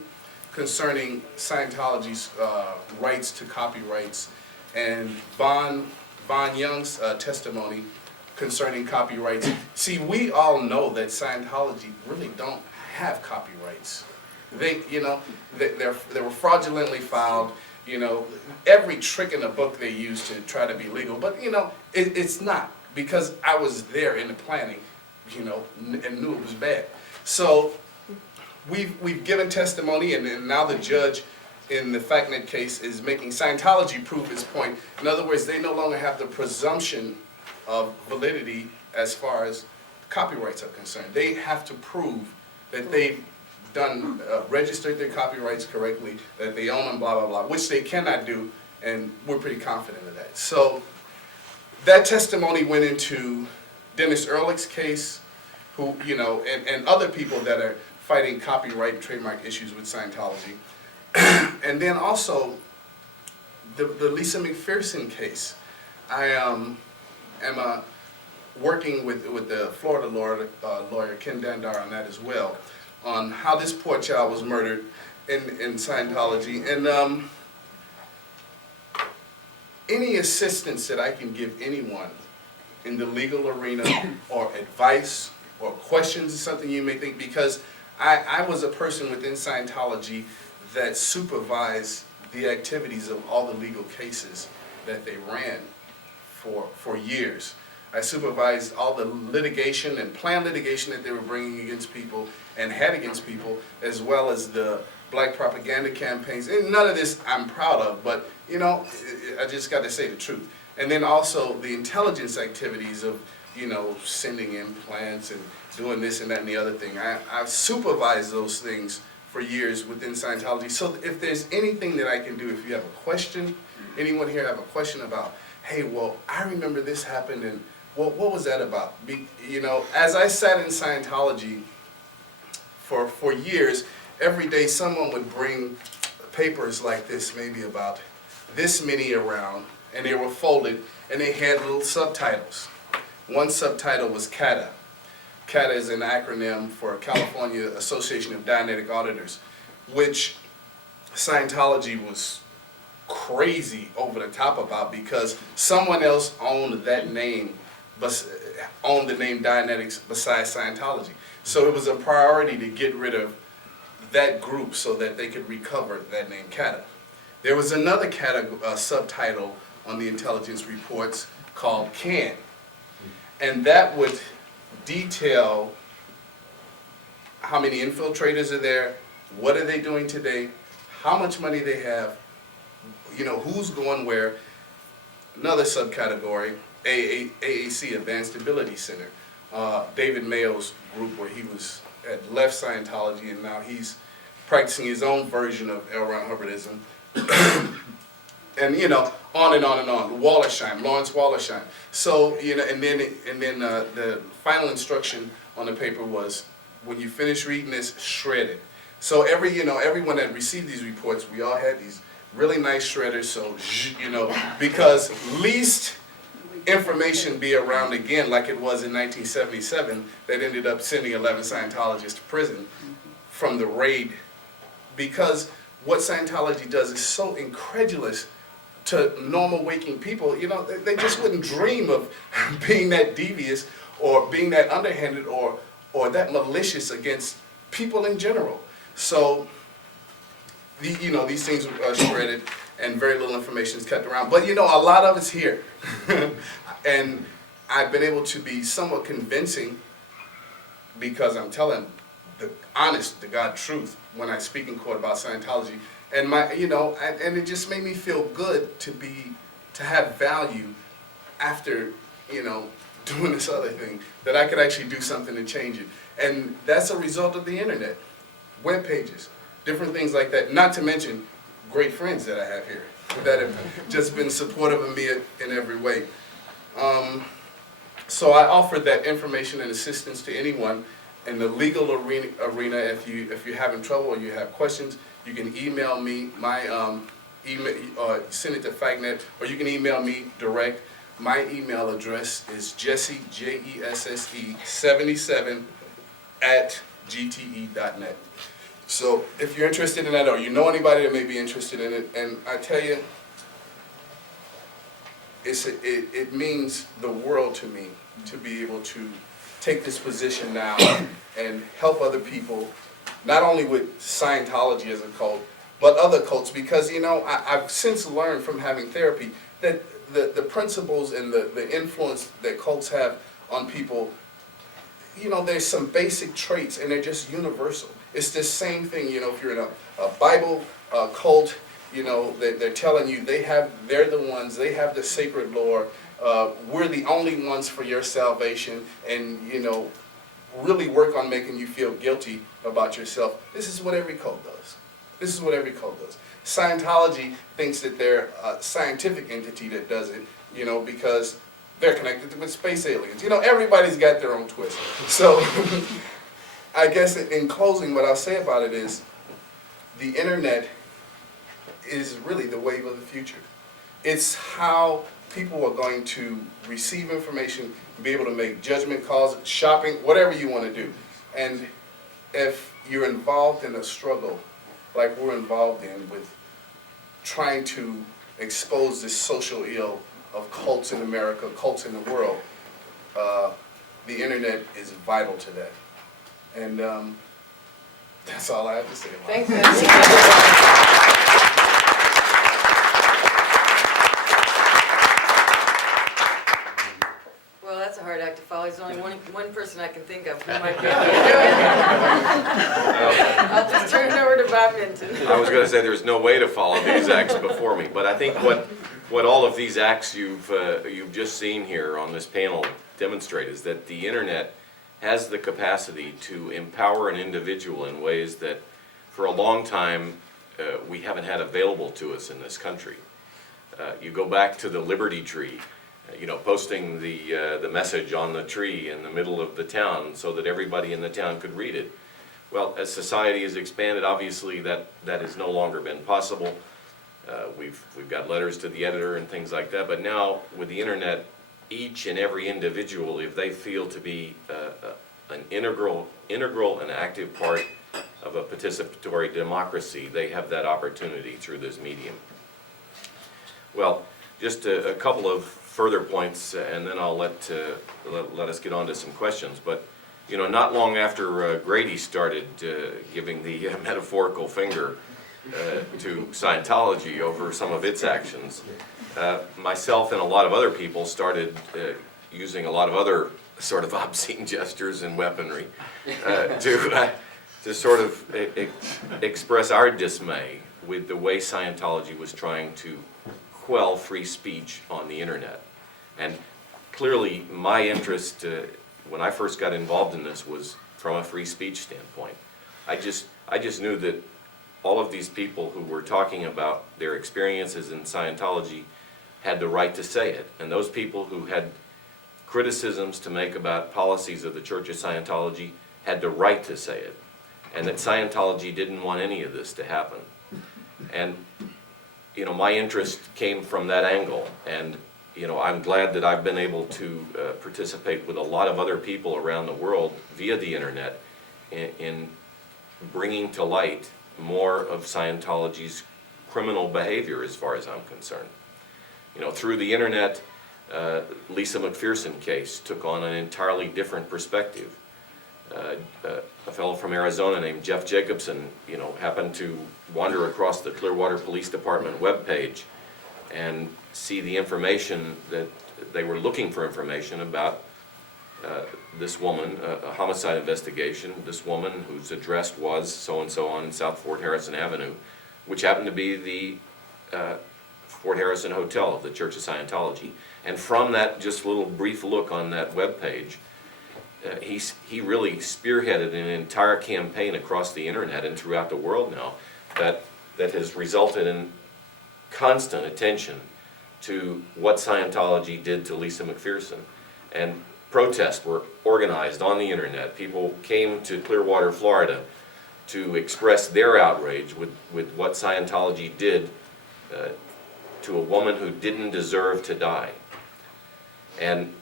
concerning Scientology's rights to copyrights, and Von Young's testimony concerning copyrights. See, we all know that Scientology really don't have copyrights. They, you know, they were fraudulently filed. You know, every trick in the book they use to try to be legal, but you know, it's not, because I was there in the planning, you know, and knew it was bad. So we've given testimony, and now the judge in the FACTnet case is making Scientology prove its point. In other words, they no longer have the presumption of validity as far as copyrights are concerned. They have to prove that they've done, registered their copyrights correctly, that they own them, blah, blah, blah, which they cannot do, and we're pretty confident of that. So that testimony went into Dennis Ehrlich's case, who, you know, and other people that are fighting copyright and trademark issues with Scientology. And then also the Lisa McPherson case. I am working with the Florida lawyer Ken Dandar on that as well, on how this poor child was murdered in Scientology. And any assistance that I can give anyone in the legal arena, or advice, or questions, is something you may think, because I was a person within Scientology that supervised the activities of all the legal cases that they ran for years. I supervised all the litigation and planned litigation that they were bringing against people and had against people, as well as the black propaganda campaigns. And none of this I'm proud of, but you know, I just got to say the truth. And then also the intelligence activities of, you know, sending in plans and doing this and that and the other thing. I've supervised those things for years within Scientology. So if there's anything that I can do, if you have a question, anyone here have a question about, hey, well, I remember this happened, and what was that about? You know, as I sat in Scientology for years, every day someone would bring papers like this, maybe about this many around, and they were folded, and they had little subtitles. One subtitle was CADA. CADA is an acronym for California Association of Dianetic Auditors, which Scientology was crazy over the top about, because someone else owned that name, owned the name Dianetics besides Scientology. So it was a priority to get rid of that group so that they could recover that name CADA. There was another CADA subtitle on the intelligence reports called CAN, and that would detail how many infiltrators are there, what are they doing today, how much money they have, you know, who's going where. Another subcategory, AAC, Advanced Ability Center, David Mayo's group, where he had left Scientology and now he's practicing his own version of L. Ron Hubbardism. And you know, on and on and on. Wallersheim, Lawrence Wallersheim. So you know, and then the final instruction on the paper was, when you finish reading this, shred it. So everyone that received these reports, we all had these really nice shredders. So you know, because least information be around again, like it was in 1977, that ended up sending 11 Scientologists to prison from the raid, because what Scientology does is so incredulous to normal waking people. You know, they just wouldn't dream of being that devious or being that underhanded or that malicious against people in general. So, you know, these things are shredded and very little information is kept around. But you know, a lot of it's here. And I've been able to be somewhat convincing, because I'm telling the honest to God truth when I speak in court about Scientology. And and it just made me feel good to have value after, you know, doing this other thing, that I could actually do something to change it. And that's a result of the internet, web pages, different things like that. Not to mention great friends that I have here that have just been supportive of me in every way. So I offer that information and assistance to anyone in the legal arena. If you're having trouble or you have questions, you can email me. My email, send it to FACTnet, or you can email me direct. My email address is Jesse, Jesse 77 @gte.net. So if you're interested in that, or you know anybody that may be interested in it, and I tell you, it means the world to me to be able to take this position now and help other people, not only with Scientology as a cult, but other cults, because, you know, I've since learned from having therapy that the principles and the influence that cults have on people, you know, there's some basic traits and they're just universal. It's the same thing, you know, if you're in a Bible cult, you know, they're telling you they're the ones, they have the sacred lore. We're the only ones for your salvation, and you know, really work on making you feel guilty about yourself. This is what every cult does. This is what every cult does. Scientology thinks that they're a scientific entity that does it, you know, because they're connected with space aliens. You know, everybody's got their own twist. So I guess in closing, what I'll say about it is the internet is really the wave of the future. It's how people are going to receive information, be able to make judgment calls, shopping, whatever you want to do. And if you're involved in a struggle like we're involved in with trying to expose this social ill of cults in America, cults in the world, the internet is vital to that. And that's all I have to say about it. Thanks. Well, that's a hard act to follow. There's only one person I can think of who might be able to do it. I'll just turn it over to Bob Minton. I was going to say there's no way to follow these acts before me, but I think what all of these acts you've just seen here on this panel demonstrate is that the internet has the capacity to empower an individual in ways that for a long time we haven't had available to us in this country. You go back to the Liberty Tree, you know, posting the message on the tree in the middle of the town so that everybody in the town could read it. Well, as society has expanded, obviously that has no longer been possible. We've got letters to the editor and things like that, but now with the internet, each and every individual, if they feel to be an integral and active part of a participatory democracy, they have that opportunity through this medium. Well, just a couple of further points, and then I'll let us get on to some questions. But you know, not long after Grady started giving the metaphorical finger to Scientology over some of its actions, myself and a lot of other people started using a lot of other sort of obscene gestures and weaponry to sort of express our dismay with the way Scientology was trying to quell free speech on the internet. And clearly my interest when I first got involved in this was from a free speech standpoint. I just knew that all of these people who were talking about their experiences in Scientology had the right to say it. And those people who had criticisms to make about policies of the Church of Scientology had the right to say it. And that Scientology didn't want any of this to happen. And you know, my interest came from that angle, and you know, I'm glad that I've been able to participate with a lot of other people around the world via the internet in bringing to light more of Scientology's criminal behavior as far as I'm concerned. You know, through the internet, Lisa McPherson case took on an entirely different perspective. A fellow from Arizona named Jeff Jacobson, you know, happened to wander across the Clearwater Police Department webpage and see the information that they were looking for information about this woman, a homicide investigation, this woman whose address was so-and-so on South Fort Harrison Avenue, which happened to be the Fort Harrison Hotel of the Church of Scientology. And from that just little brief look on that webpage, he really spearheaded an entire campaign across the internet and throughout the world now that has resulted in constant attention to what Scientology did to Lisa McPherson. And protests were organized on the internet. People came to Clearwater, Florida to express their outrage with what Scientology did to a woman who didn't deserve to die. And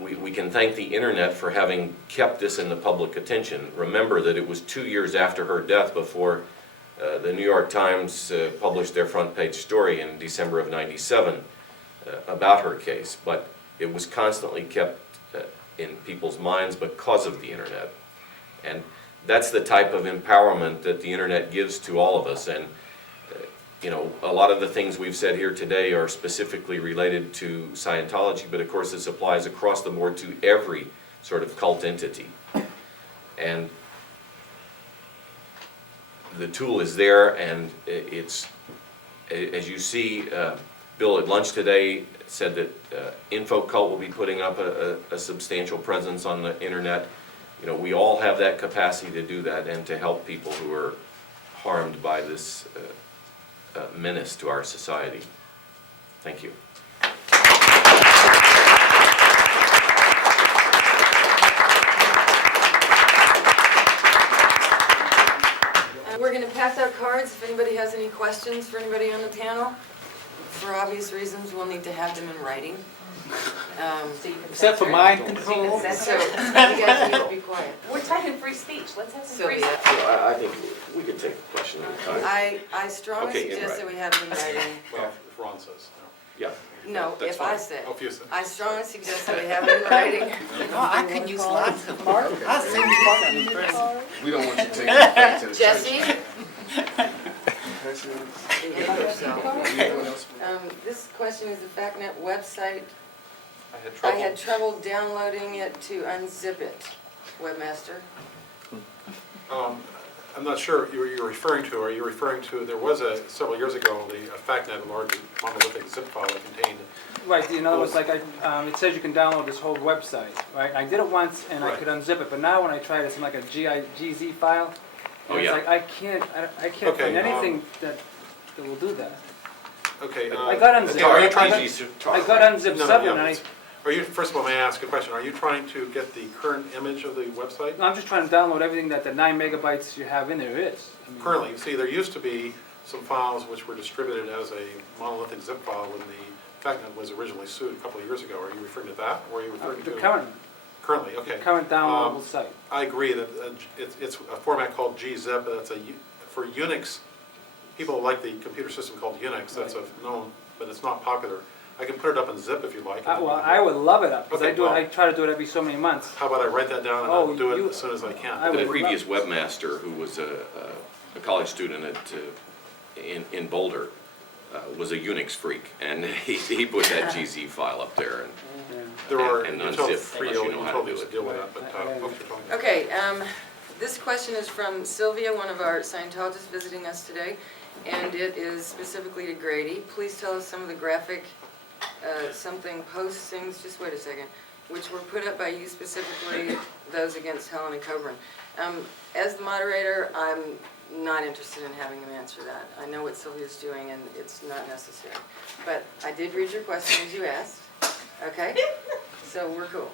we can thank the internet for having kept this in the public attention. Remember that it was 2 years after her death before the New York Times published their front page story in December of '97 about her case, but it was constantly kept in people's minds because of the internet. And that's the type of empowerment that the internet gives to all of us. And you know, a lot of the things we've said here today are specifically related to Scientology, but of course this applies across the board to every sort of cult entity. And the tool is there, and it's, as you see, Bill at lunch today said that InfoCult will be putting up a substantial presence on the internet. You know, we all have that capacity to do that and to help people who are harmed by this menace to our society. Thank you. We're going to pass out cards if anybody has any questions for anybody on the panel. For obvious reasons, we'll need to have them in writing. Except for mind So, control. you guys need to be quiet. We're talking free speech, let's have some free Sylvia, speech. Well, I think we could take a question at a time. I strongly Okay, in suggest that we have them in writing. Well, if Ron says, Yeah. No, That's if I fine. say. no. Oh, if you say. I strongly suggest that we have them in writing. Oh, I could use lots of them. I'll send you one in person. We don't want you taking it back to the church. Jesse? Questions? Behave yourself. Anyone else? This question is the FACTnet website. I I had trouble downloading it to unzip it. Webmaster? I'm not sure you're referring to. Are you referring to, there was several years ago, the FACTnet, a large monolithic zip file that contained. Right, in other words, like it says you can download this whole website, right? I did it once and I Right. could unzip it, but now when I try it, it's in like a GZ file. Oh, And it's yeah. like I can't Okay, find anything that will do that. Okay. I got unzipped. okay, are you trying I got unzipped No, no, several yeah, and Are you, first of all, may I ask a question? Are you trying to get the current image of the website? I'm just trying to download everything that the 9 megabytes you have in there is. I mean, Currently, see, there used to be some files which were distributed as a monolithic zip file when the FACTnet was originally sued a couple of years ago. Are you referring to that, or are you referring to? The current Currently, okay. downloadable site. I agree that it's a format called gzip, but for Unix, people like the computer system called Unix, that's known, but it's not popular. I can put it up in zip if you like. Well, I would love it up, because Okay, I try to do it every so many months. How about I write that down and Oh, I'll do you- it as soon as I can? I would The love- previous webmaster, who was a college student in Boulder, was a Unix freak, and he put that GZ file up there. And There are, and you told unzip, free unless you know how to utilities do to it. deal with that, but okay, fine. Okay, this question is from Sylvia, one of our Scientologists visiting us today, and it is specifically to Grady. Please tell us some of the graphic something postings, just wait a second, which were put up by you specifically, those against Helen and Coburn. As the moderator, I'm not interested in having him answer that. I know what Sylvia's doing and it's not necessary. But I did read your questions you asked, okay? So we're cool.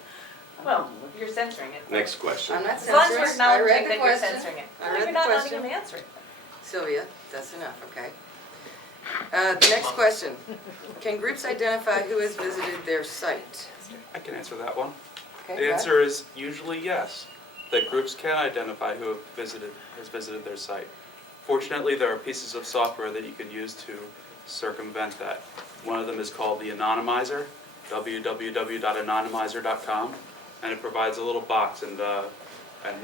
Well, you're censoring it. Next question. I'm not As long as censoring. we're I acknowledging read the that you're question. censoring it. I No, read you're the not letting question. him answer it. Sylvia, that's enough, okay? The next question. Can groups identify who has visited their site? I can answer that one. Okay, The Brad? answer is usually yes, that groups can identify who has visited their site. Fortunately, there are pieces of software that you can use to circumvent that. One of them is called the Anonymizer, www.anonymizer.com, and it provides a little box, and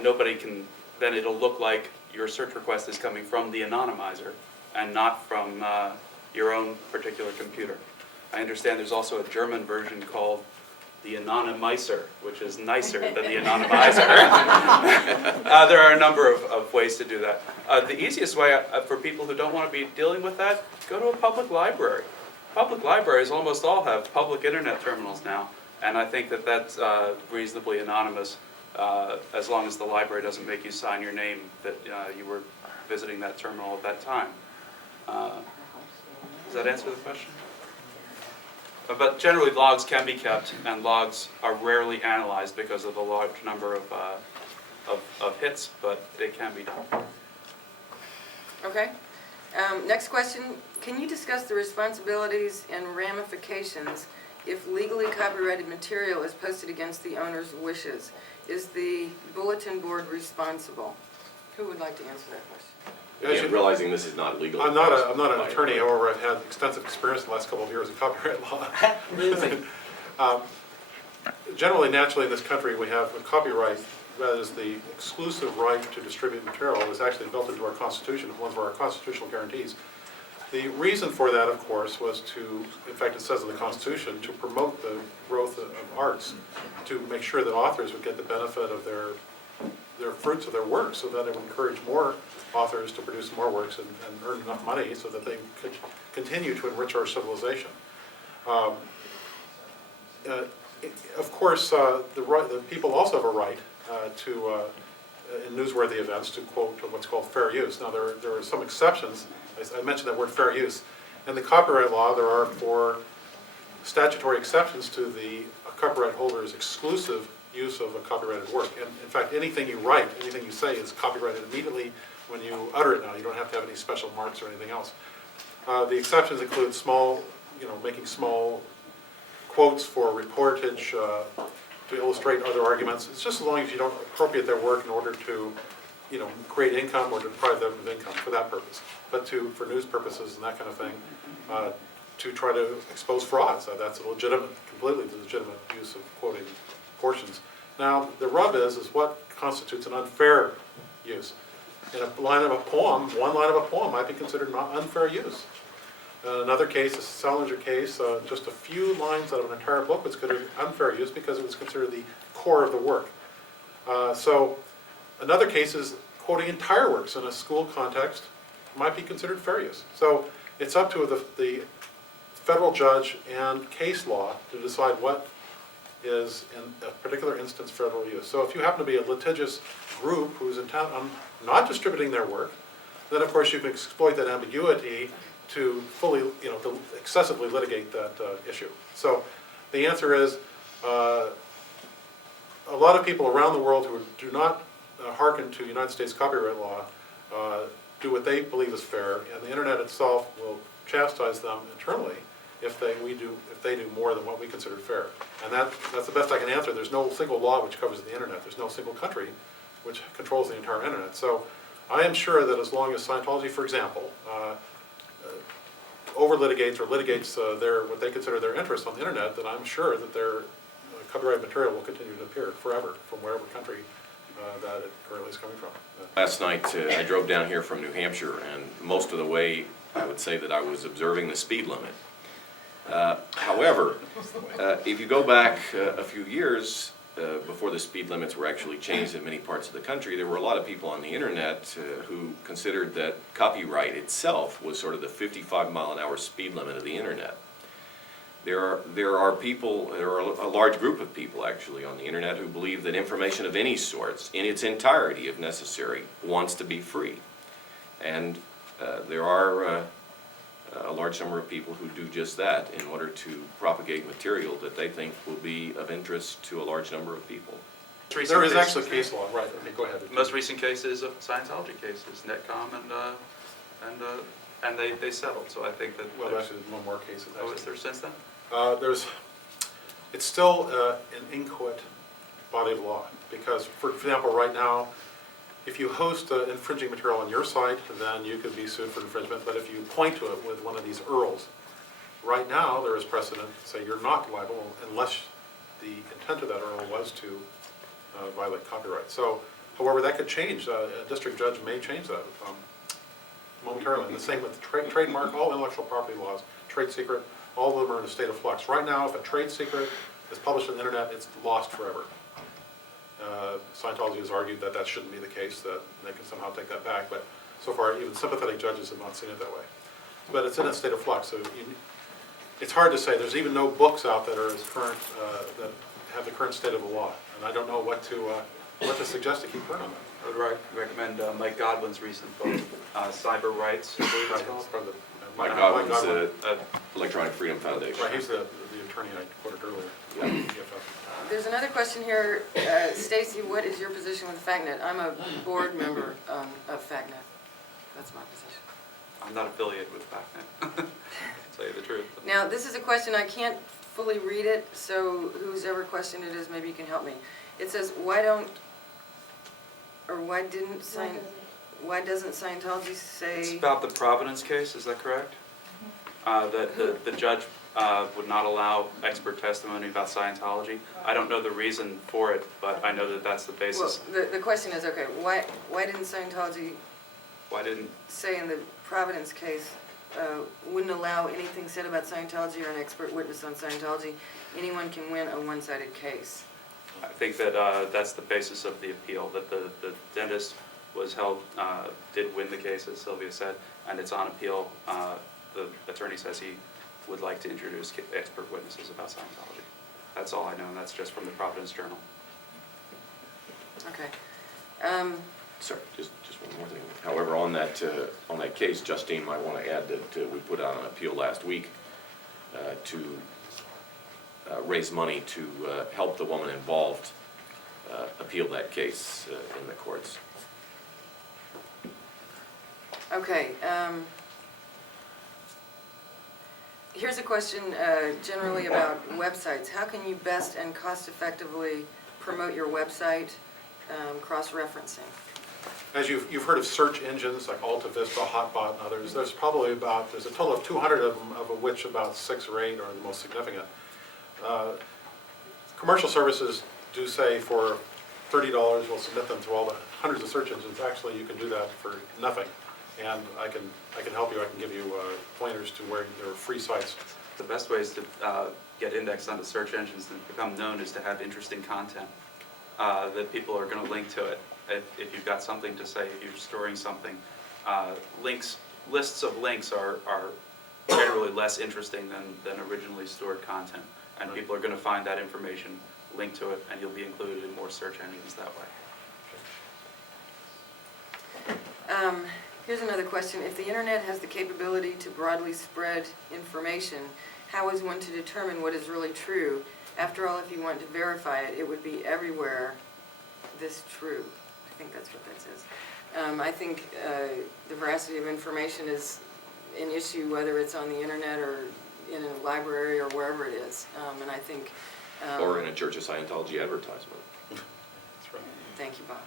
nobody can, then it'll look like your search request is coming from the Anonymizer and not from your own particular computer. I understand there's also a German version called the Anonymizer, which is nicer than the Anonymizer. There are a number of ways to do that. The easiest way for people who don't want to be dealing with that, go to a public library. Public libraries almost all have public internet terminals now, and I think that that's reasonably anonymous as long as the library doesn't make you sign your name that you were visiting that terminal at that time. Does that answer the question? But generally, logs can be kept, and logs are rarely analyzed because of the large number of hits, but it can be done. Okay. Next question. Can you discuss the responsibilities and ramifications if legally copyrighted material is posted against the owner's wishes? Is the bulletin board responsible? Who would like to answer that question? Again, realizing this is not legal. I'm not an attorney, however, I've had extensive experience in the last couple of years in copyright law. Generally, naturally, in this country, we have a copyright that is the exclusive right to distribute material is actually built into our Constitution, one of our constitutional guarantees. The reason for that, of course, was to, in fact, it says in the Constitution, to promote the growth of arts, to make sure that authors would get the benefit of their their fruits of their work, so that it would encourage more authors to produce more works and earn enough money so that they could continue to enrich our civilization. Of course, the people also have a right to, in newsworthy events, to quote what's called fair use. Now, there are some exceptions. I mentioned that word fair use. In the copyright law, there are 4 statutory exceptions to the copyright holder's exclusive use of a copyrighted work. And in fact, anything you write, anything you say is copyrighted immediately when you utter it now. You don't have to have any special marks or anything else. The exceptions include small, making small quotes for reportage to illustrate other arguments. It's just as long as you don't appropriate their work in order to, create income or to deprive them of income for that purpose. But for news purposes and that kind of thing, to try to expose frauds. That's a completely legitimate use of quoting portions. Now, the rub is what constitutes an unfair use. In a line of a poem, one line of a poem might be considered not unfair use. Another case, a Salinger case, just a few lines out of an entire book was considered unfair use because it was considered the core of the work. So another case is quoting entire works in a school context might be considered fair use. So it's up to the federal judge and case law to decide what is, in a particular instance, federal use. So if you happen to be a litigious group who's intent on not distributing their work, then of course you can exploit that ambiguity to fully, to excessively litigate that issue. So the answer is, a lot of people around the world who do not hearken to United States copyright law do what they believe is fair, and the internet itself will chastise them internally if they do more than what we consider fair. And that's the best I can answer. There's no single law which covers the internet. There's no single country which controls the entire internet. So I am sure that as long as Scientology, for example, over-litigates or litigates what they consider their interests on the internet, that I'm sure that their copyright material will continue to appear forever from wherever country that it currently is coming from. Last night, I drove down here from New Hampshire, and most of the way, I would say that I was observing the speed limit. However, if you go back a few years, before the speed limits were actually changed in many parts of the country, there were a lot of people on the internet who considered that copyright itself was sort of the 55-mile-an-hour speed limit of the internet. There are a large group of people actually on the internet who believe that information of any sort, in its entirety if necessary, wants to be free. And there are a large number of people who do just that in order to propagate material that they think will be of interest to a large number of people. There is actually case law, right? Okay, go ahead. The most recent case is a Scientology case, is Netcom, and they settled. So I think that. Well, actually, there's one more case. Oh, is there since then? It's still an inchoate body of law because, for example, right now, if you host infringing material on your site, then you could be sued for infringement. But if you point to it with one of these URLs, right now there is precedent to say you're not liable unless the intent of that URL was to violate copyright. So, however, that could change. A district judge may change that momentarily. And the same with trademark, all intellectual property laws, trade secret, all of them are in a state of flux. Right now, if a trade secret is published on the internet, it's lost forever. Scientology has argued that that shouldn't be the case, that they can somehow take that back, but so far even sympathetic judges have not seen it that way. But it's in a state of flux, so it's hard to say. There's even no books out that are as current, that have the current state of the law, and I don't know what to suggest to keep current on that. I would recommend Mike Godwin's recent book, Cyber Rights, I believe it's called. Mike Godwin's Electronic Freedom Foundation. Right, he's the attorney I quoted earlier. Yeah. There's another question here. Stacy, what is your position with FACTnet? I'm a board member of FACTnet. That's my position. I'm not affiliated with FACTnet, to tell you the truth. Now, this is a question, I can't fully read it, so whoever question it is, maybe you can help me. It says, why doesn't Scientology say... It's about the Providence case, is that correct? That the judge would not allow expert testimony about Scientology. I don't know the reason for it, but I know that that's the basis. Well, the question is, okay, why didn't Scientology say in the Providence case wouldn't allow anything said about Scientology or an expert witness on Scientology? Anyone can win a one-sided case. I think that that's the basis of the appeal, that the dentist was held, did win the case, as Sylvia said, and it's on appeal. The attorney says he would like to introduce expert witnesses about Scientology. That's all I know, and that's just from the Providence Journal. Okay. Sorry, just one more thing. However, on that case, Justine might want to add that we put out an appeal last week to raise money to help the woman involved appeal that case in the courts. Okay. Here's a question generally about websites. How can you best and cost-effectively promote your website, cross-referencing? As you've heard of search engines like Alta Vista, Hotbot, and others, there's a total of 200 of them, of which about 6 or 8 are the most significant. Commercial services do say for $30 we'll submit them to all the hundreds of search engines. Actually, you can do that for nothing, and I can help you. I can give you pointers to where there are free sites. The best ways to get indexed on the search engines and become known is to have interesting content that people are going to link to it. If you've got something to say, if you're storing something, lists of links are generally less interesting than originally stored content. And people are going to find that information, link to it, and you'll be included in more search engines that way. Here's another question. If the internet has the capability to broadly spread information, how is one to determine what is really true? After all, if you want to verify it, it would be everywhere this true. I think that's what that says. I think the veracity of information is an issue whether it's on the internet or in a library or wherever it is. And I think... or in a Church of Scientology advertisement. That's right. Thank you, Bob.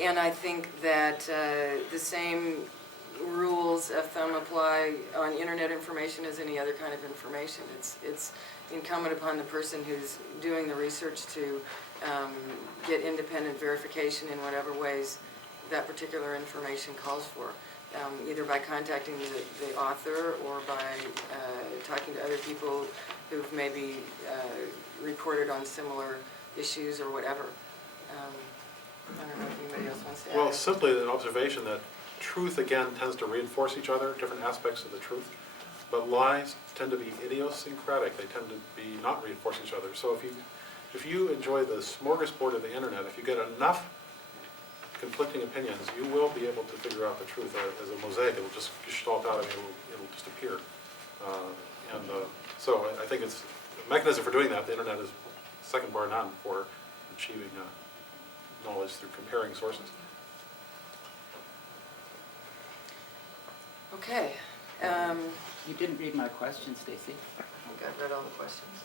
And I think that the same rules of thumb apply on internet information as any other kind of information. It's incumbent upon the person who's doing the research to get independent verification in whatever ways that particular information calls for, either by contacting the author or by talking to other people who've maybe reported on similar issues or whatever. I don't know if anybody else wants to add. Well, simply an observation that truth, again, tends to reinforce each other, different aspects of the truth. But lies tend to be idiosyncratic. They tend to be not reinforce each other. So if you enjoy the smorgasbord of the internet, if you get enough conflicting opinions, you will be able to figure out the truth as a mosaic. It will just gestalt out and it'll just appear. So I think it's a mechanism for doing that. The internet is second bar none for achieving knowledge through comparing sources. Okay. You didn't read my question, Stacy. I think I've read all the questions.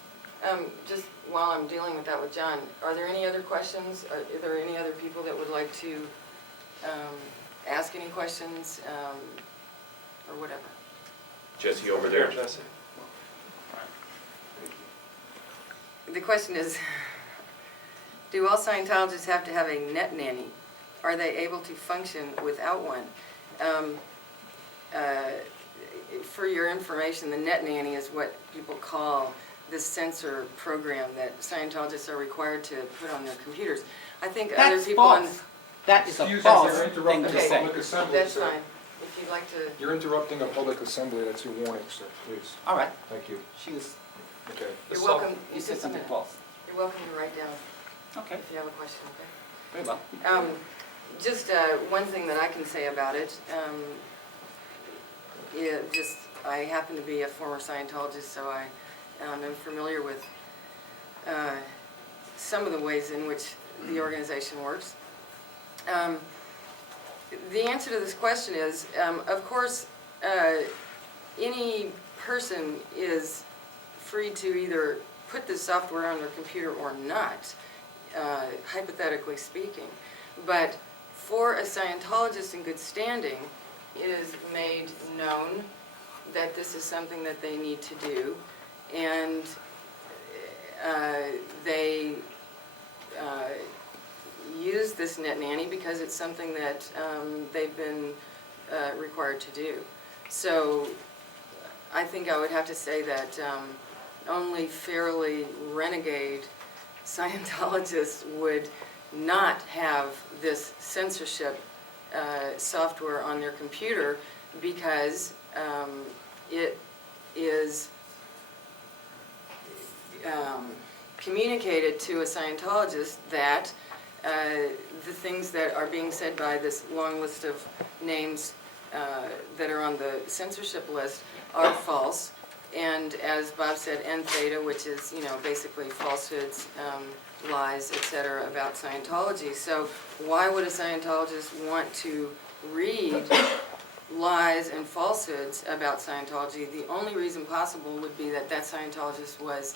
Just while I'm dealing with that with John, are there any other questions? Are there any other people that would like to ask any questions or whatever? Jesse over there. Jesse. The question is, do all Scientologists have to have a net nanny? Are they able to function without one? For your information, the net nanny is what people call this censor program that Scientologists are required to put on their computers. I think other That's people false. That is a false thing to Okay. say. Public assembly, That's sir. fine. If you'd like to, You're interrupting a public assembly, that's your warning, sir, please. All right. Thank you. She was, Okay. you're welcome. you said something false. You're welcome to write down Okay, if you have a question. Okay. very well. Just one thing that I can say about it. I happen to be a former Scientologist, so I am familiar with some of the ways in which the organization works. The answer to this question is, of course, any person is free to either put this software on their computer or not, hypothetically speaking. But for a Scientologist in good standing, it is made known that this is something that they need to do, and they use this Net Nanny because it's something that they've been required to do. So I think I would have to say that only fairly renegade Scientologists would not have this censorship software on their computer because it is communicated to a Scientologist that the things that are being said by this long list of names that are on the censorship list are false. And as Bob said, N theta, which is, basically falsehoods, lies, etc. about Scientology. So why would a Scientologist want to read lies and falsehoods about Scientology? The only reason possible would be that that Scientologist was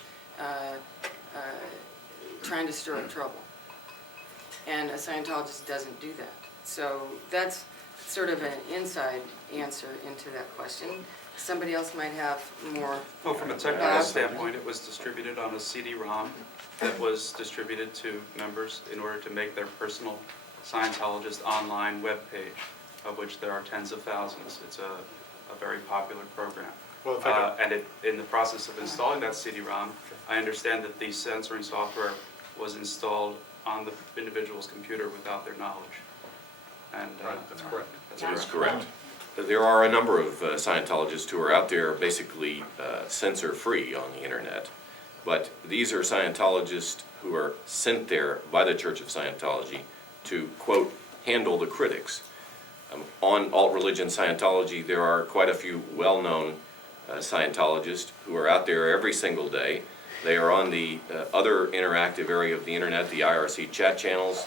trying to stir up trouble. And a Scientologist doesn't do that. So that's sort of an inside answer into that question. Somebody else might have more. Well, from a technical standpoint, it was distributed on a CD-ROM that was distributed to members in order to make their personal Scientologist online webpage, of which there are tens of thousands. It's a very popular program. Well, if I could- And in the process of installing that CD-ROM, I understand that the censoring software was installed on the individual's computer without their knowledge. And Right, that's correct. That's correct. There are a number of Scientologists who are out there basically censor-free on the internet. But these are Scientologists who are sent there by the Church of Scientology to, quote, handle the critics. On alt-religion Scientology, there are quite a few well-known Scientologists who are out there every single day. They are on the other interactive area of the internet, the IRC chat channels,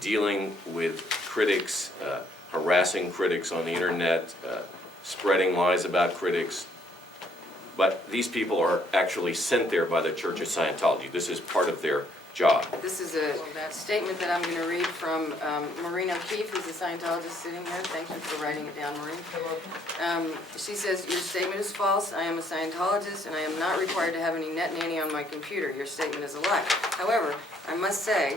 dealing with critics, harassing critics on the internet, spreading lies about critics. But these people are actually sent there by the Church of Scientology. This is part of their job. This is that statement that I'm going to read from Maureen O'Keefe, who's a Scientologist sitting here. Thank you for writing it down, Maureen. She says, your statement is false. I am a Scientologist, and I am not required to have any Net Nanny on my computer. Your statement is a lie. However, I must say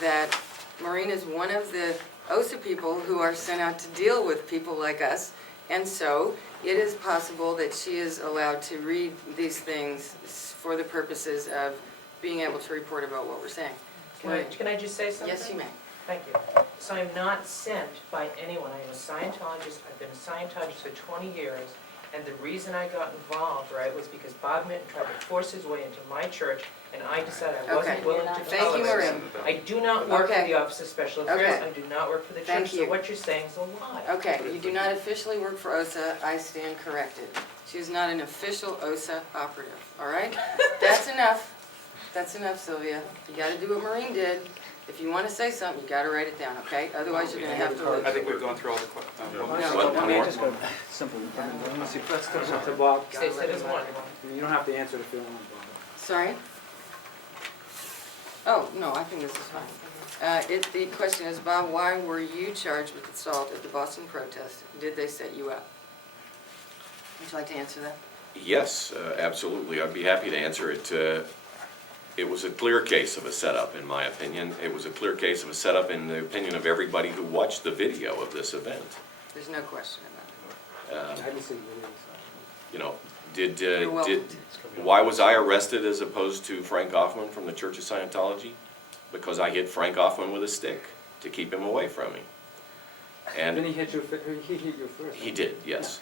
that Maureen is one of the OSA people who are sent out to deal with people like us, and so it is possible that she is allowed to read these things for the purposes of being able to report about what we're saying. Can I just say something? Yes, you may. Thank you. So I'm not sent by anyone. I am a Scientologist. I've been a Scientologist for 20 years. And the reason I got involved, right, was because Bob Minton tried to force his way into my church, and I decided I wasn't Okay. willing to Thank you, tolerate it. Maureen. I do not work for Okay. the Office of Special Affairs. Okay. I do not work for the Thank church. you. So what you're saying is a lie. Okay, you do not officially work for OSA. I stand corrected. She is not an official OSA operative, all right? That's enough. That's enough, Sylvia. You got to do what Maureen did. If you want to say something, you got to write it down, okay? Otherwise, you're going to have to leave. I think we've gone through all the questions. What? Let me just go simple. Let me see, let's go to Bob. Stacey doesn't want You don't have to answer if you don't want, Bob. Sorry? Oh, no, I think this is fine. The question is, Bob, why were you charged with assault at the Boston protest? Did they set you up? Would you like to answer that? Yes, absolutely. I'd be happy to answer it. It was a clear case of a setup, in my opinion. It was a clear case of a setup in the opinion of everybody who watched the video of this event. There's no question about it. I didn't see the video, so. You know, You're welcome. why was I arrested as opposed to Frank Hoffman from the Church of Scientology? Because I hit Frank Hoffman with a stick to keep him away from me. Didn't And he hit you, he hit you first? he did, yes.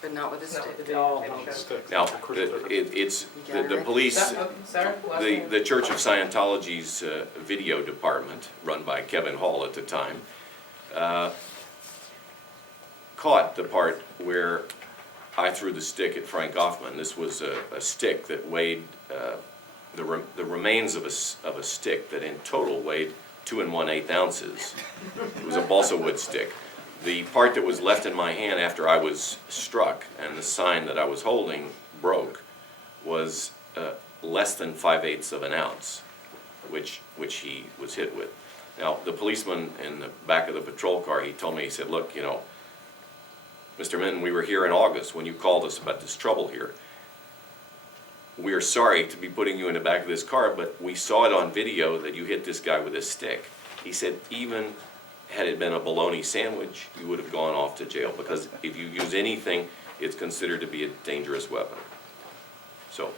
But not with a stick. No. Sticks. Now, That's a crucial difference. it's, You got it the right. police, Sarah, last name? the Church of Scientology's video department, run by Kevin Hall at the time, caught the part where I threw the stick at Frank Hoffman. This was a stick that weighed, the remains of a stick that in total weighed 2 1/8 ounces. It was a balsa wood stick. The part that was left in my hand after I was struck and the sign that I was holding broke was less than 5/8 of an ounce, which he was hit with. Now, the policeman in the back of the patrol car, he told me, he said, look, you know, Mr. Minton, we were here in August when you called us about this trouble here. We are sorry to be putting you in the back of this car, but we saw it on video that you hit this guy with a stick. He said, even had it been a bologna sandwich, you would have gone off to jail, because if you use anything, it's considered to be a dangerous weapon. So,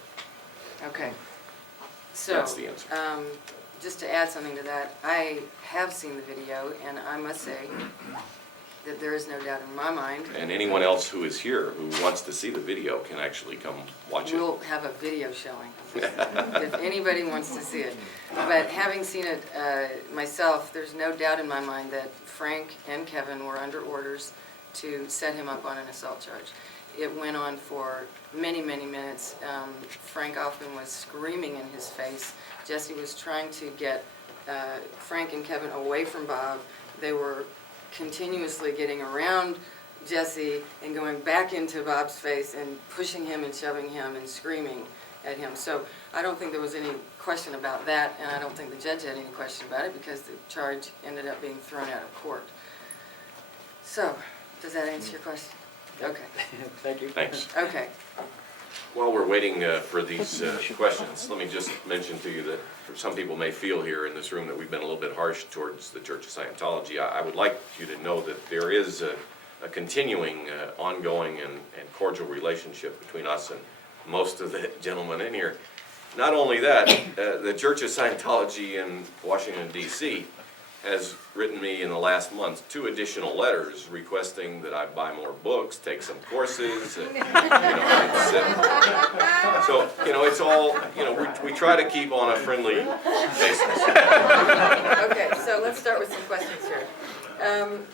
Okay. So, That's the answer. just to add something to that, I have seen the video, and I must say that there is no doubt in my mind. And anyone else who is here who wants to see the video can actually come watch it. We'll have a video showing, if anybody wants to see it. But having seen it myself, there's no doubt in my mind that Frank and Kevin were under orders to set him up on an assault charge. It went on for many, many minutes. Frank often was screaming in his face. Jesse was trying to get Frank and Kevin away from Bob. They were continuously getting around Jesse and going back into Bob's face and pushing him and shoving him and screaming at him. So I don't think there was any question about that, and I don't think the judge had any question about it because the charge ended up being thrown out of court. So, does that answer your question? Okay. Thank you. Thanks. Okay. While we're waiting for these questions, let me just mention to you that some people may feel here in this room that we've been a little bit harsh towards the Church of Scientology. I would like you to know that there is a continuing, ongoing, and cordial relationship between us and most of the gentlemen in here. Not only that, the Church of Scientology in Washington, D.C. has written me in the last month 2 additional letters requesting that I buy more books, take some courses. So, it's all, we try to keep on a friendly basis. Okay, so let's start with some questions here.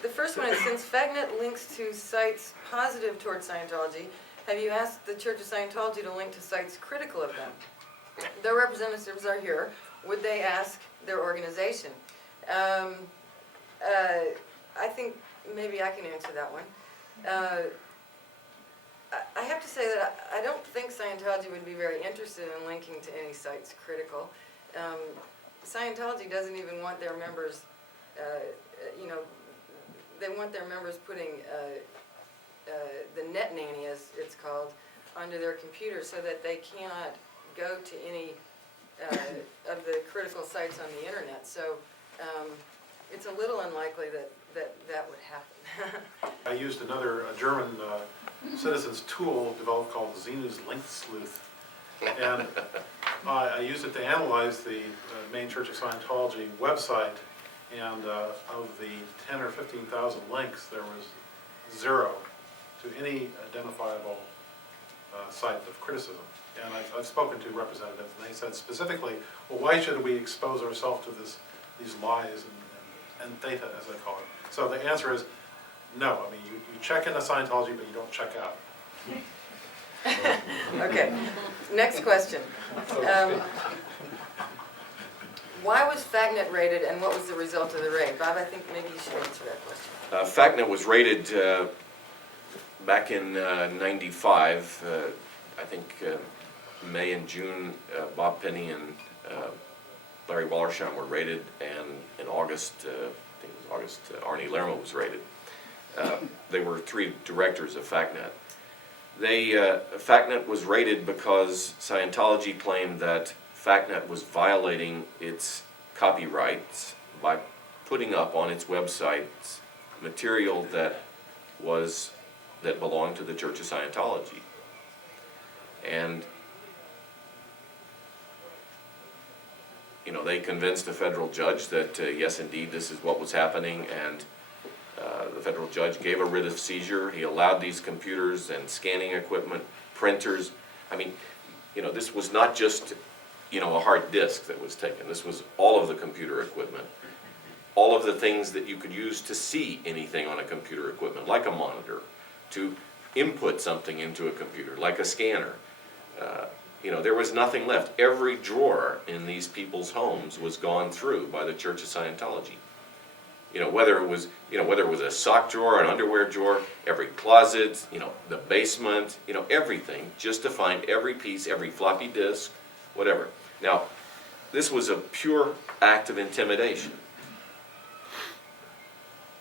The first one is, since FACTnet links to sites positive toward Scientology, have you asked the Church of Scientology to link to sites critical of them? Their representatives are here. Would they ask their organization? I think maybe I can answer that one. I have to say that I don't think Scientology would be very interested in linking to any sites critical. Scientology doesn't even want their members, they want their members putting the Net Nanny, as it's called, onto their computer so that they cannot go to any of the critical sites on the internet. So it's a little unlikely that would happen. I used another German citizens tool developed called Xenu's Link Sleuth. And I used it to analyze the main Church of Scientology website, and of the 10 or 15,000 links, there was 0 to any identifiable site of criticism. And I've spoken to representatives, and they said specifically, well, why should we expose ourselves to these lies and data, as I call it? So the answer is no. I mean, you check into Scientology, but you don't check out. Okay, next question. Why was FACTnet raided, and what was the result of the raid? Bob, I think maybe you should answer that question. FACTnet was raided back in '95. I think May and June, Bob Penny and Larry Wallersheim were raided, and in August, I think it was August, Arnie Lerma was raided. They were 3 directors of FACTnet. FACTnet was raided because Scientology claimed that FACTnet was violating its copyrights by putting up on its websites material that belonged to the Church of Scientology. And they convinced a federal judge that yes, indeed, this is what was happening, and the federal judge gave a writ of seizure. He allowed these computers and scanning equipment, printers. I mean, this was not just a hard disk that was taken. This was all of the computer equipment, all of the things that you could use to see anything on a computer equipment, like a monitor, to input something into a computer, like a scanner. There was nothing left. Every drawer in these people's homes was gone through by the Church of Scientology. Whether it was a sock drawer, an underwear drawer, every closet, the basement, everything, just to find every piece, every floppy disk, whatever. Now, this was a pure act of intimidation.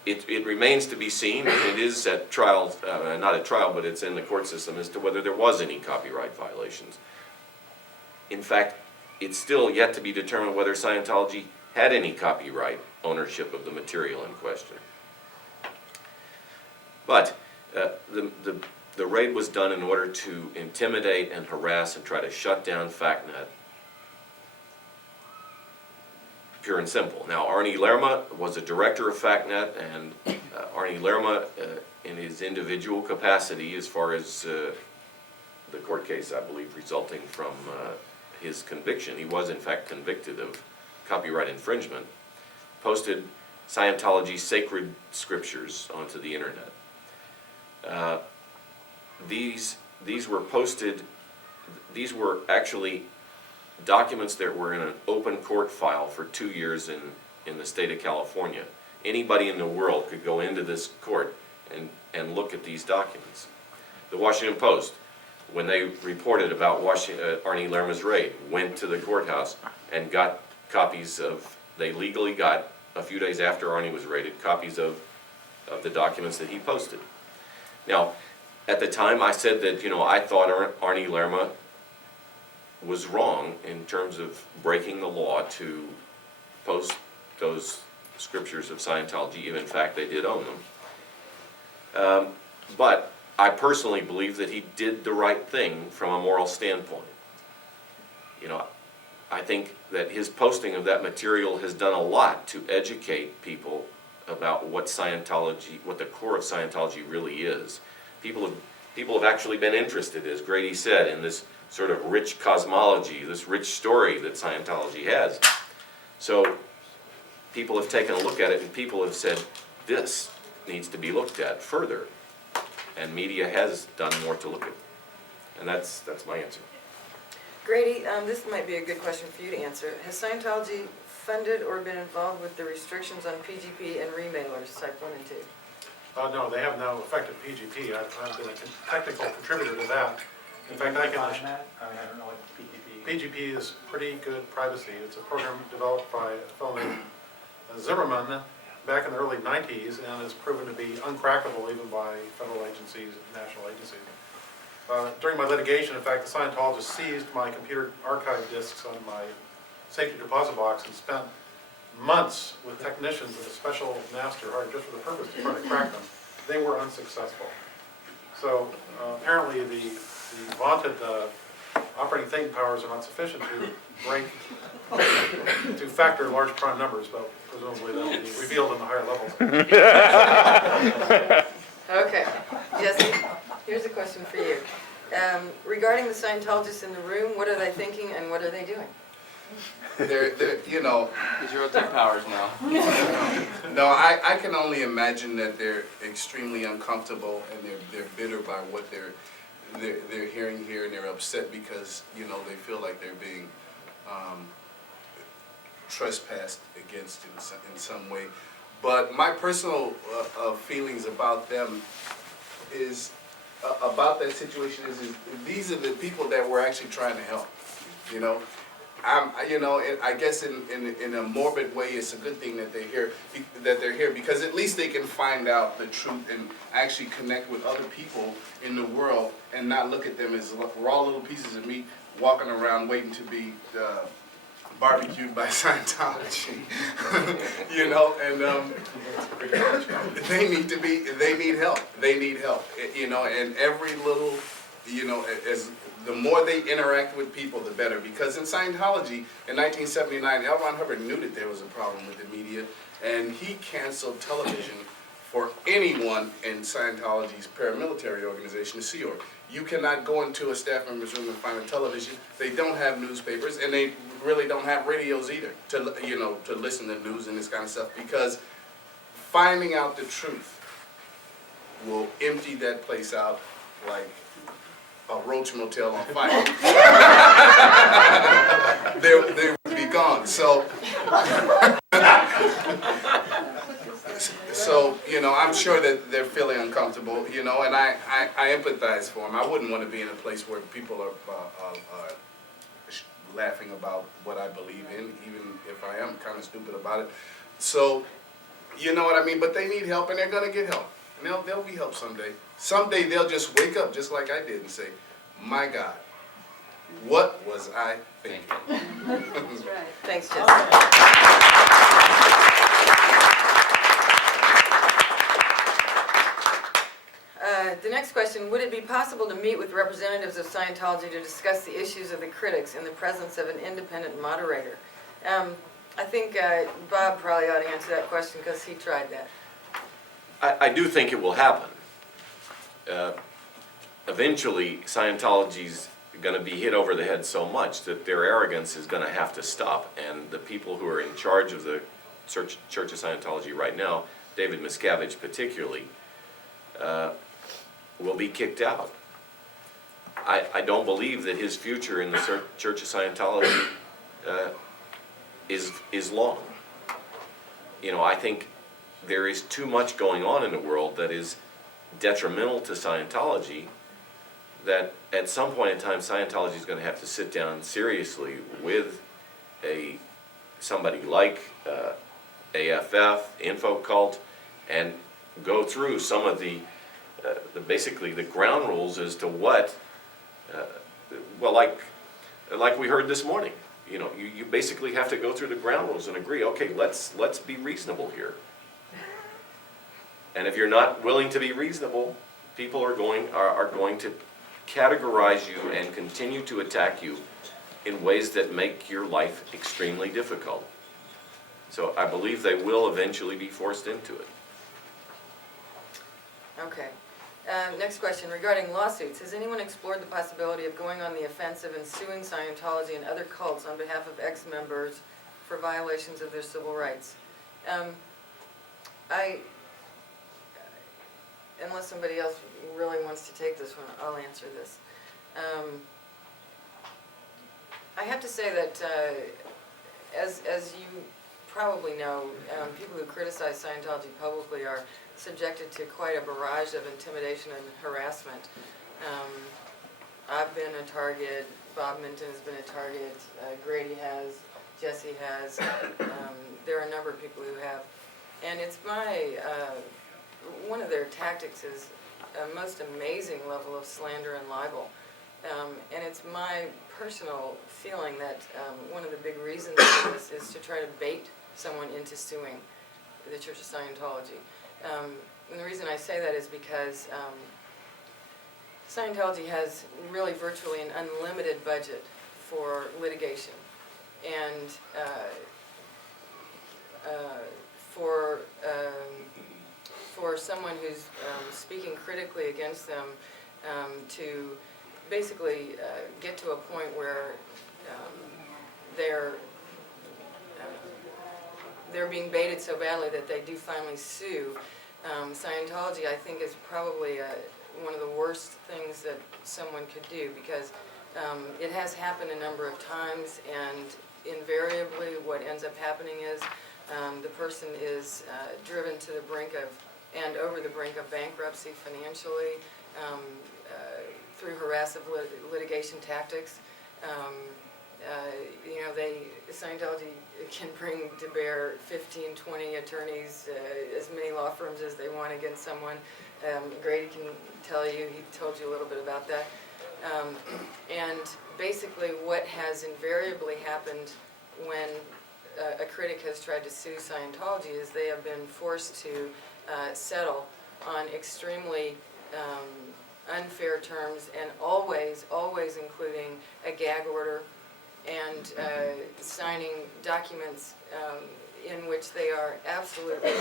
It remains to be seen, and it is at trial, not at trial, but it's in the court system as to whether there was any copyright violations. In fact, it's still yet to be determined whether Scientology had any copyright ownership of the material in question. But the raid was done in order to intimidate and harass and try to shut down FACTnet pure and simple. Now, Arnie Lerma was a director of FACTnet, and Arnie Lerma, in his individual capacity, as far as the court case, I believe, resulting from his conviction, he was in fact convicted of copyright infringement, posted Scientology sacred scriptures onto the internet. These were posted, these were actually documents that were in an open court file for 2 years in the state of California. Anybody in the world could go into this court and look at these documents. The Washington Post, when they reported about Arnie Lerma's raid, went to the courthouse and got copies of, they legally got, a few days after Arnie was raided, copies of the documents that he posted. Now, at the time I said that, you know, I thought Arnie Lerma was wrong in terms of breaking the law to post those scriptures of Scientology, if in fact they did own them. But I personally believe that he did the right thing from a moral standpoint. You know, I think that his posting of that material has done a lot to educate people about what Scientology, what the core of Scientology really is. People have actually been interested, as Grady said, in this sort of rich cosmology, this rich story that Scientology has. So people have taken a look at it, and people have said, this needs to be looked at further. And media has done more to look at. And that's my answer. Grady, this might be a good question for you to answer. Has Scientology funded or been involved with the restrictions on PGP and remailers, type 1 and 2? No, they have no effective PGP. I've been a technical contributor to that. In fact, I Define that? I mean, I don't know what PGP is. PGP is pretty good privacy. It's a program developed by a fellow named Zimmerman back in the early 90s, and has proven to be uncrackable even by federal agencies and national agencies. During my litigation, in fact, the Scientologists seized my computer archive disks on my safety deposit box and spent months with technicians with a special master hard just for the purpose of trying to crack them. They were unsuccessful. So apparently the vaunted operating thinking powers are not sufficient to break, to factor large prime numbers, but presumably they'll be revealed in the higher levels. Okay, Jesse, here's a question for you. Regarding the Scientologists in the room, what are they thinking and what are they doing? They're, you know, Zero tech powers now. no, I can only imagine that they're extremely uncomfortable and they're bitter by what they're hearing here, and they're upset because, you know, they feel like they're being trespassed against in some way. But my personal feelings about them is, about that situation is these are the people that we're actually trying to help, you know. You know, I guess in a morbid way, it's a good thing that they're here because at least they can find out the truth and actually connect with other people in the world and not look at them as raw little pieces of meat walking around waiting to be barbecued by Scientology. You know, and they need help. They need help. You know, and every little, you know, as the more they interact with people, the better. Because in Scientology, in 1979, L. Ron Hubbard knew that there was a problem with the media, and he canceled television for anyone in Scientology's paramilitary organization, the Sea Org. You cannot go into a staff member's room and find a television. They don't have newspapers, and they really don't have radios either to, you know, to listen to news and this kind of stuff, because finding out the truth will empty that place out like a roach motel on fire. they would be gone. So, you know, I'm sure that they're feeling uncomfortable, you know, and I empathize for them. I wouldn't want to be in a place where people are laughing about what I believe in, even if I am kind of stupid about it. So, you know what I mean? But they need help, and they're going to get help. And they'll be helped someday. Someday they'll just wake up just like I did and say, my God, what was I thinking? That's right. Thanks, Jesse. The next question, would it be possible to meet with representatives of Scientology to discuss the issues of the critics in the presence of an independent moderator? I think Bob probably ought to answer that question because he tried that. I do think it will happen. Eventually, Scientology's going to be hit over the head so much that their arrogance is going to have to stop, and the people who are in charge of the Church of Scientology right now, David Miscavige particularly, will be kicked out. I don't believe that his future in the Church of Scientology is long. You know, I think there is too much going on in the world that is detrimental to Scientology, that at some point in time Scientology is going to have to sit down seriously with somebody like AFF, Info Cult, and go through some of the basically the ground rules as to what, well, like we heard this morning. You know, you basically have to go through the ground rules and agree, okay, let's be reasonable here. And if you're not willing to be reasonable, people are going to categorize you and continue to attack you in ways that make your life extremely difficult. So I believe they will eventually be forced into it. Okay. Next question, regarding lawsuits, has anyone explored the possibility of going on the offensive and suing Scientology and other cults on behalf of ex-members for violations of their civil rights? Unless somebody else really wants to take this one, I'll answer this. I have to say that, as you probably know, people who criticize Scientology publicly are subjected to quite a barrage of intimidation and harassment. I've been a target, Bob Minton has been a target, Grady has, Jesse has, there are a number of people who have. And it's one of their tactics is a most amazing level of slander and libel. And it's my personal feeling that one of the big reasons for this is to try to bait someone into suing the Church of Scientology. And the reason I say that is because Scientology has really virtually an unlimited budget for litigation. And for someone who's speaking critically against them to basically get to a point where they're being baited so badly that they do finally sue. Scientology, I think, is probably one of the worst things that someone could do, because it has happened a number of times, and invariably what ends up happening is the person is driven to the brink of, and over the brink of bankruptcy financially, through harassive litigation tactics. You know, Scientology can bring to bear 15, 20 attorneys, as many law firms as they want against someone. Grady can tell you, he told you a little bit about that. And basically what has invariably happened when a critic has tried to sue Scientology is they have been forced to settle on extremely unfair terms, and always including a gag order and signing documents in which they are absolutely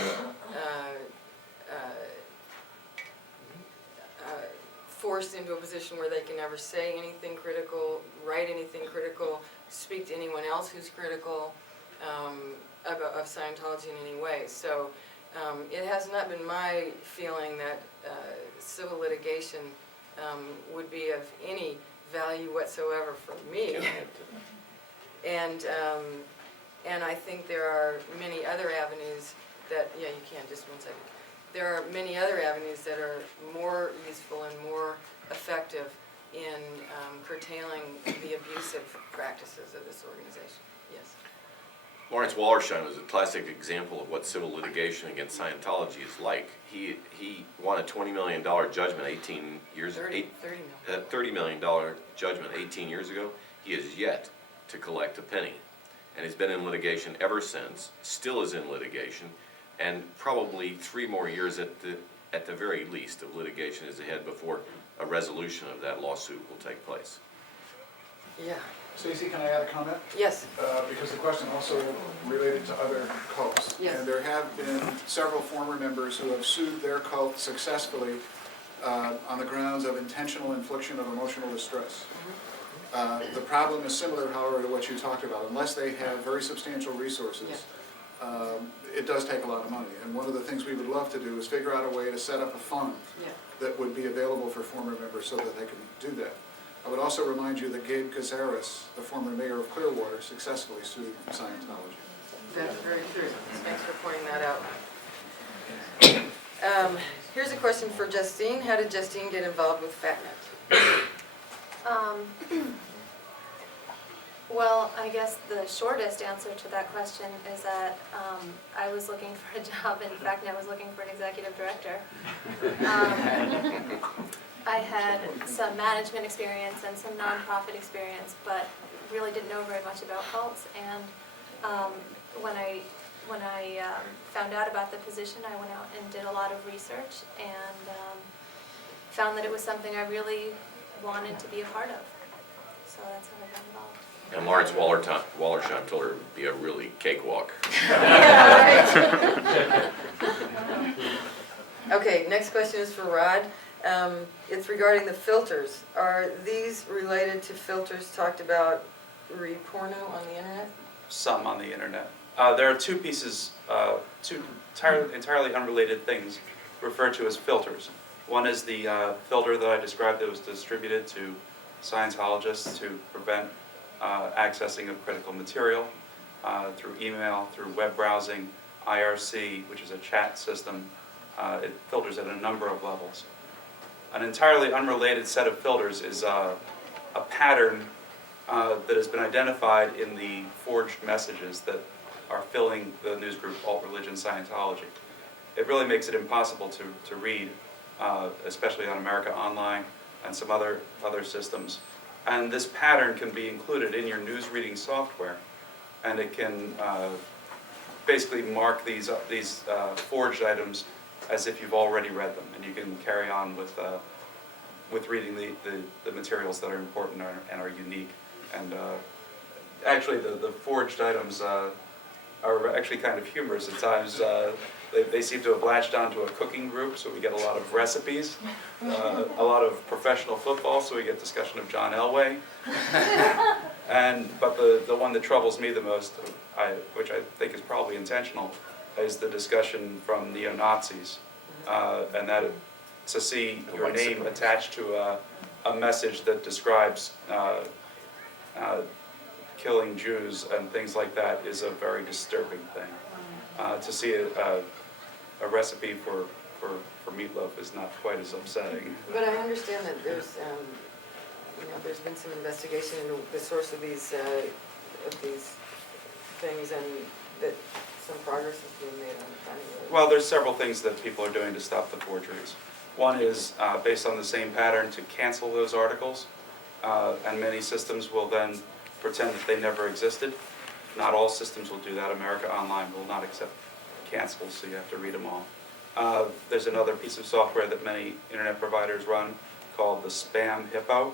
forced into a position where they can never say anything critical, write anything critical, speak to anyone else who's critical of Scientology in any way. So it has not been my feeling that civil litigation would be of any value whatsoever for me. And I think there are many other avenues that, yeah, you can, just one second. There are many other avenues that are more useful and more effective in curtailing the abusive practices of this organization. Yes. Lawrence Wallersheim is a classic example of what civil litigation against Scientology is like. He won a $20 million judgment 18 years ago. $30 million judgment 18 years ago. He is yet to collect a penny, and he's been in litigation ever since. Still is in litigation, and probably 3 more years at the very least of litigation is ahead before a resolution of that lawsuit will take place. Yeah. Stacy, can I add a comment? Yes. Because the question also related to other cults. Yes. And there have been several former members who have sued their cult successfully on the grounds of intentional infliction of emotional distress. The problem is similar, however, to what you talked about. Unless they have very substantial resources, it does take a lot of money. And one of the things we would love to do is figure out a way to set up a fund that would be available for former members so that they can do that. I would also remind you that Gabe Cazares, the former mayor of Clearwater, successfully sued Scientology. That's very true. Thanks for pointing that out. Here's a question for Justine. How did Justine get involved with FACTnet? Well, I guess the shortest answer to that question is that I was looking for a job, and FACTnet was looking for an executive director. I had some management experience and some nonprofit experience, but really didn't know very much about cults. And when I found out about the position, I went out and did a lot of research and found that it was something I really wanted to be a part of. So that's how I got involved. And Lawrence Wallersheim told her it would be a really cakewalk. Okay, next question is for Rod. It's regarding the filters. Are these related to filters talked about re-porno on the internet? Some on the internet. There are two pieces, two entirely unrelated things referred to as filters. One is the filter that I described that was distributed to Scientologists to prevent accessing of critical material through email, through web browsing, IRC, which is a chat system. It filters at a number of levels. An entirely unrelated set of filters is a pattern that has been identified in the forged messages that are filling the newsgroup Alt Religion Scientology. It really makes it impossible to read, especially on America Online and some other systems. And this pattern can be included in your news reading software, and it can basically mark these forged items as if you've already read them, and you can carry on with reading the materials that are important and are unique. And actually, the forged items are actually kind of humorous at times. They seem to have latched onto a cooking group, so we get a lot of recipes, a lot of professional football, so we get discussion of John Elway. But the one that troubles me the most, which I think is probably intentional, is the discussion from neo-Nazis, and that to see your name attached to a message that describes killing Jews and things like that is a very disturbing thing. To see a recipe for meatloaf is not quite as upsetting. But I understand that there's been some investigation into the source of these things, and that some progress is being made on finding it. Well, there's several things that people are doing to stop the forgeries. One is, based on the same pattern, to cancel those articles, and many systems will then pretend that they never existed. Not all systems will do that. America Online will not accept cancels, so you have to read them all. There's another piece of software that many internet providers run called the Spam Hippo.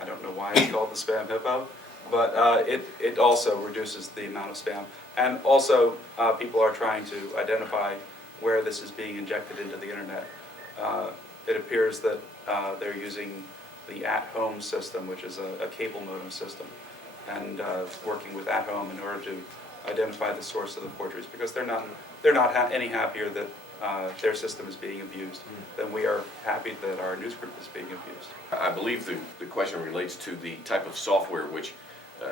I don't know why it's called the Spam Hippo, but it also reduces the amount of spam. And also, people are trying to identify where this is being injected into the internet. It appears that they're using the at-home system, which is a cable modem system, and working with at-home in order to identify the source of the forgeries, because they're not any happier that their system is being abused than we are happy that our newsgroup is being abused. I believe the question relates to the type of software which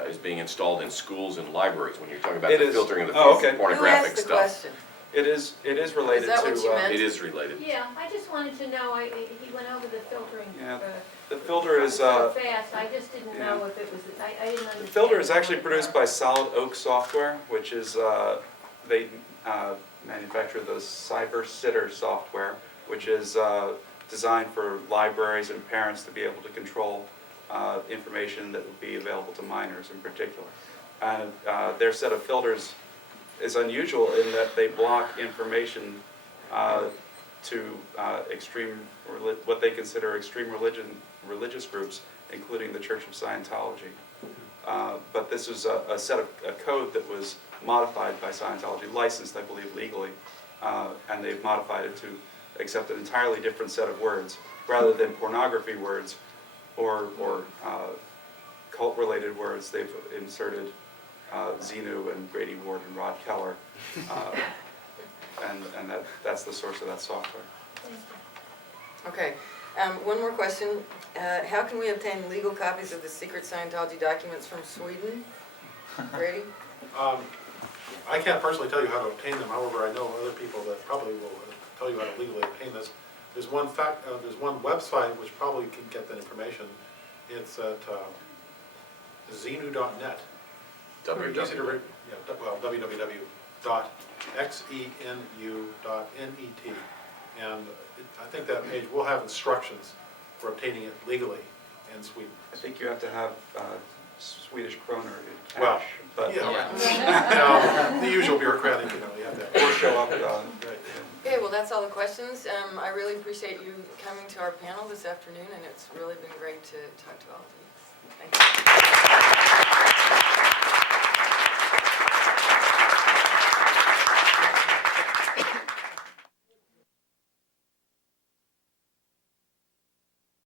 is being installed in schools and libraries when you're talking about the filtering of the pornographic stuff. Who asked the question? It is related Is that what you meant? It is related. Yeah, I just wanted to know, he went over the filtering. Yeah, the filter is so fast, I just didn't know if it was, I didn't understand. the filter is actually produced by Solid Oak Software, which is they manufacture the Cyber Sitter software, which is designed for libraries and parents to be able to control information that would be available to minors in particular. And their set of filters is unusual in that they block information to what they consider extreme religious groups, including the Church of Scientology. But this was a set of a code that was modified by Scientology, licensed, I believe, legally, and they've modified it to accept an entirely different set of words. Rather than pornography words or cult-related words, they've inserted Xenu and Grady Ward and Rod Keller, and that's the source of that software. Okay, one more question. How can we obtain legal copies of the secret Scientology documents from Sweden? Grady? I can't personally tell you how to obtain them, however, I know other people that probably will tell you how to legally obtain this. There's one website which probably can get that information. It's at Xenu.net. www. www.xenu.net. And I think that page will have instructions for obtaining it legally in Sweden. I think you have to have Swedish kroner in cash, Well, but yeah. The usual bureaucratic, you have that. or show up. Okay, well, that's all the questions. I really appreciate you coming to our panel this afternoon, and it's really been great to talk to all of you. Thank you.